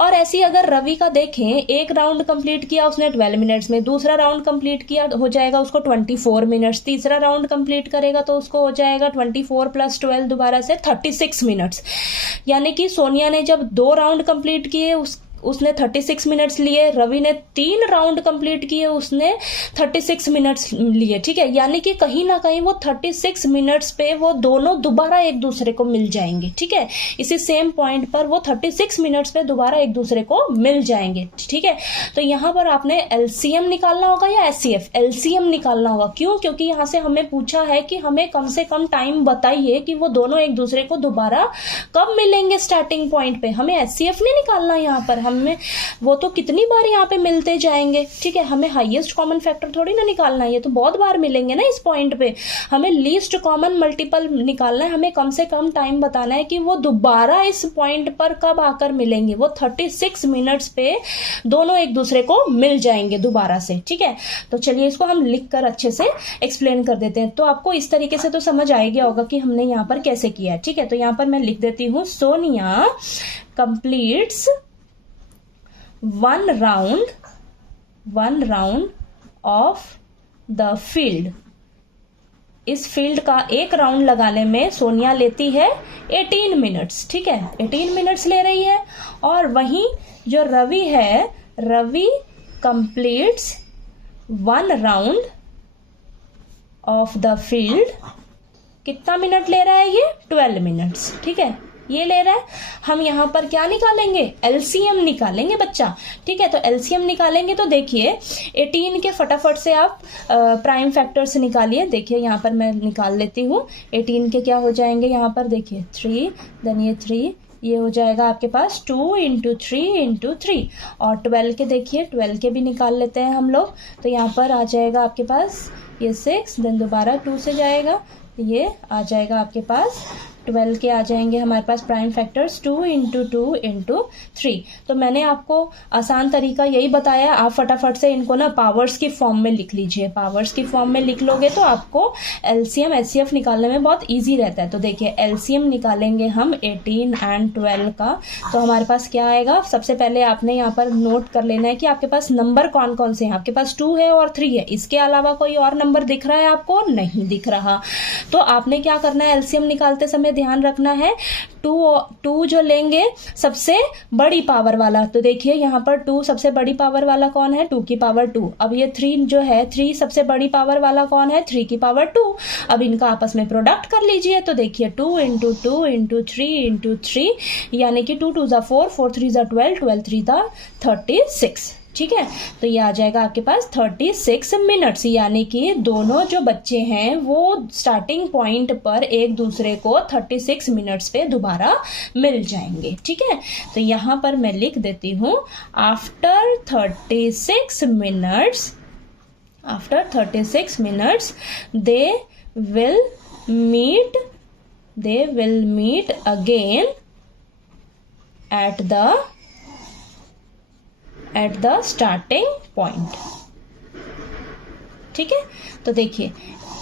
और ऐसी अगर रवि का देखें एक राउंड कंप्लीट किया उसने 12 मिनट्स में, दूसरा राउंड कंप्लीट किया हो जाएगा उसको 24 मिनट्स, तीसरा राउंड कंप्लीट करेगा तो उसको हो जाएगा 24 + 12 दोबारा से 36 मिनट्स। यानी कि सोनिया ने जब 2 राउंड कंप्लीट किए उसने 36 मिनट्स लिए, रवि ने 3 राउंड कंप्लीट किए उसने 36 मिनट्स लिए, ठीक है। यानी कि कहीं ना कहीं वो 36 मिनट्स पे वो दोनों दोबारा एक दूसरे को मिल जाएंगे, ठीक है। इसी सेम पॉइंट पर वो 36 मिनट्स पे दोबारा एक दूसरे को मिल जाएंगे, ठीक है। तो यहाँ पर आपने एलसीएम निकालना होगा या एचसीएफ, एलसीएम निकालना होगा। क्यों? क्योंकि यहाँ से हमें पूछा है कि हमें कम से कम टाइम बताइए कि वो दोनों एक दूसरे को दोबारा कब मिलेंगे स्टार्टिंग पॉइंट पे। हमें एचसीएफ नहीं निकालना यहाँ पर, हमें वो तो कितनी बार यहाँ पे मिलते जाएंगे, ठीक है। हमें हाईएस्ट कॉमन फैक्टर थोड़ी ना निकालना है, ये तो बहुत बार मिलेंगे ना इस पॉइंट पे। हमें लीस्ट कॉमन मल्टीपल निकालना है, हमें कम से कम टाइम बताना है कि वो दोबारा इस पॉइंट पर कब आकर मिलेंगे। वो 36 मिनट्स पे दोनों एक दूसरे को मिल जाएंगे दोबारा से, ठीक है। तो चलिए इसको हम लिख कर अच्छे से एक्सप्लेन कर देते हैं, तो आपको इस तरीके से तो समझ आ गया होगा कि हमने यहाँ पर कैसे किया है, ठीक है। तो यहाँ पर मैं लिख देती हूँ Sonia completes one round of the field। इस फील्ड का एक राउंड लगाने में सोनिया लेती है 18 मिनट्स, ठीक है, 18 मिनट्स ले रही है। और वहीं जो रवि है, Ravi completes 1 round of the field, कितना मिनट ले रहा है ये? 12 मिनट्स, ठीक है, ये ले रहा है। हम यहाँ पर क्या निकालेंगे? एलसीएम निकालेंगे बच्चा, ठीक है। तो एलसीएम निकालेंगे तो देखिए 18 के फटाफट से आप प्राइम फैक्टर से निकालिए। देखिए यहाँ पर मैं निकाल लेती हूँ। 18 के क्या हो जाएंगे यहाँ पर, देखिए 3, देन ये 3, ये हो जाएगा आपके पास 2 × 3 × 3। और 12 के देखिए 12 के भी निकाल लेते हैं हम लोग। तो यहाँ पर आ जाएगा आपके पास ये 6, देन दोबारा 2 से जाएगा, ये आ जाएगा आपके पास 12 के आ जाएंगे हमारे पास प्राइम फैक्टर्स 2 × 2 × 3। तो मैंने आपको आसान तरीका यही बताया, आप फटाफट से इनको ना पावर्स की फॉर्म में लिख लीजिए। पावर्स की फॉर्म में लिख लोगे तो आपको एलसीएम एचसीएफ निकालने में बहुत इजी रहता है। तो देखिए एलसीएम निकालेंगे हम 18 और 12 का, तो हमारे पास क्या आएगा, सबसे पहले आपने यहाँ पर नोट कर लेना है कि आपके पास नंबर कौन कौन से हैं। आपके पास 2 है और 3 है, इसके अलावा कोई और नंबर दिख रहा है आपको? नहीं दिख रहा। तो आपने क्या करना है, एलसीएम निकालते समय ध्यान रखना है 2 जो लेंगे सबसे बड़ी पावर वाला। तो देखिए यहाँ पर 2 सबसे बड़ी पावर वाला कौन है, 2 की पावर 2। अब ये 3 जो है 3 सबसे बड़ी पावर वाला कौन है, 3 की पावर 2। अब इनका आपस में प्रोडक्ट कर लीजिए। तो देखिए 2 × 2 × 3 × 3 यानी कि 2 2 = 4, 4 3 = 12, 12 3 = 36। ठीक है, तो ये आ जाएगा आपके पास 36 मिनट्स, यानी कि दोनों जो बच्चे हैं वो स्टार्टिंग पॉइंट पर एक दूसरे को 36 मिनट्स पे दोबारा मिल जाएंगे। ठीक है, तो यहाँ पर मैं लिख देती हूँ after 36 minutes they will meet again at the starting point। ठीक है, तो देखिए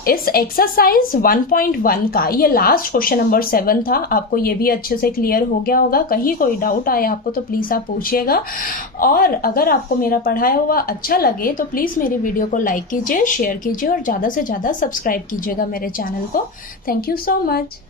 इस एक्सरसाइज 1.1 का ये लास्ट क्वेश्चन नंबर 7 था। आपको ये भी अच्छे से क्लियर हो गया होगा। कहीं कोई डाउट आए आपको तो प्लीज़ आप पूछिएगा, और अगर आपको मेरा पढ़ाया हुआ अच्छा लगे तो प्लीज़ मेरी वीडियो को लाइक कीजिए, शेयर कीजिए और ज़्यादा से ज़्यादा सब्सक्राइब कीजिएगा मेरे चैनल को। Thank you so much.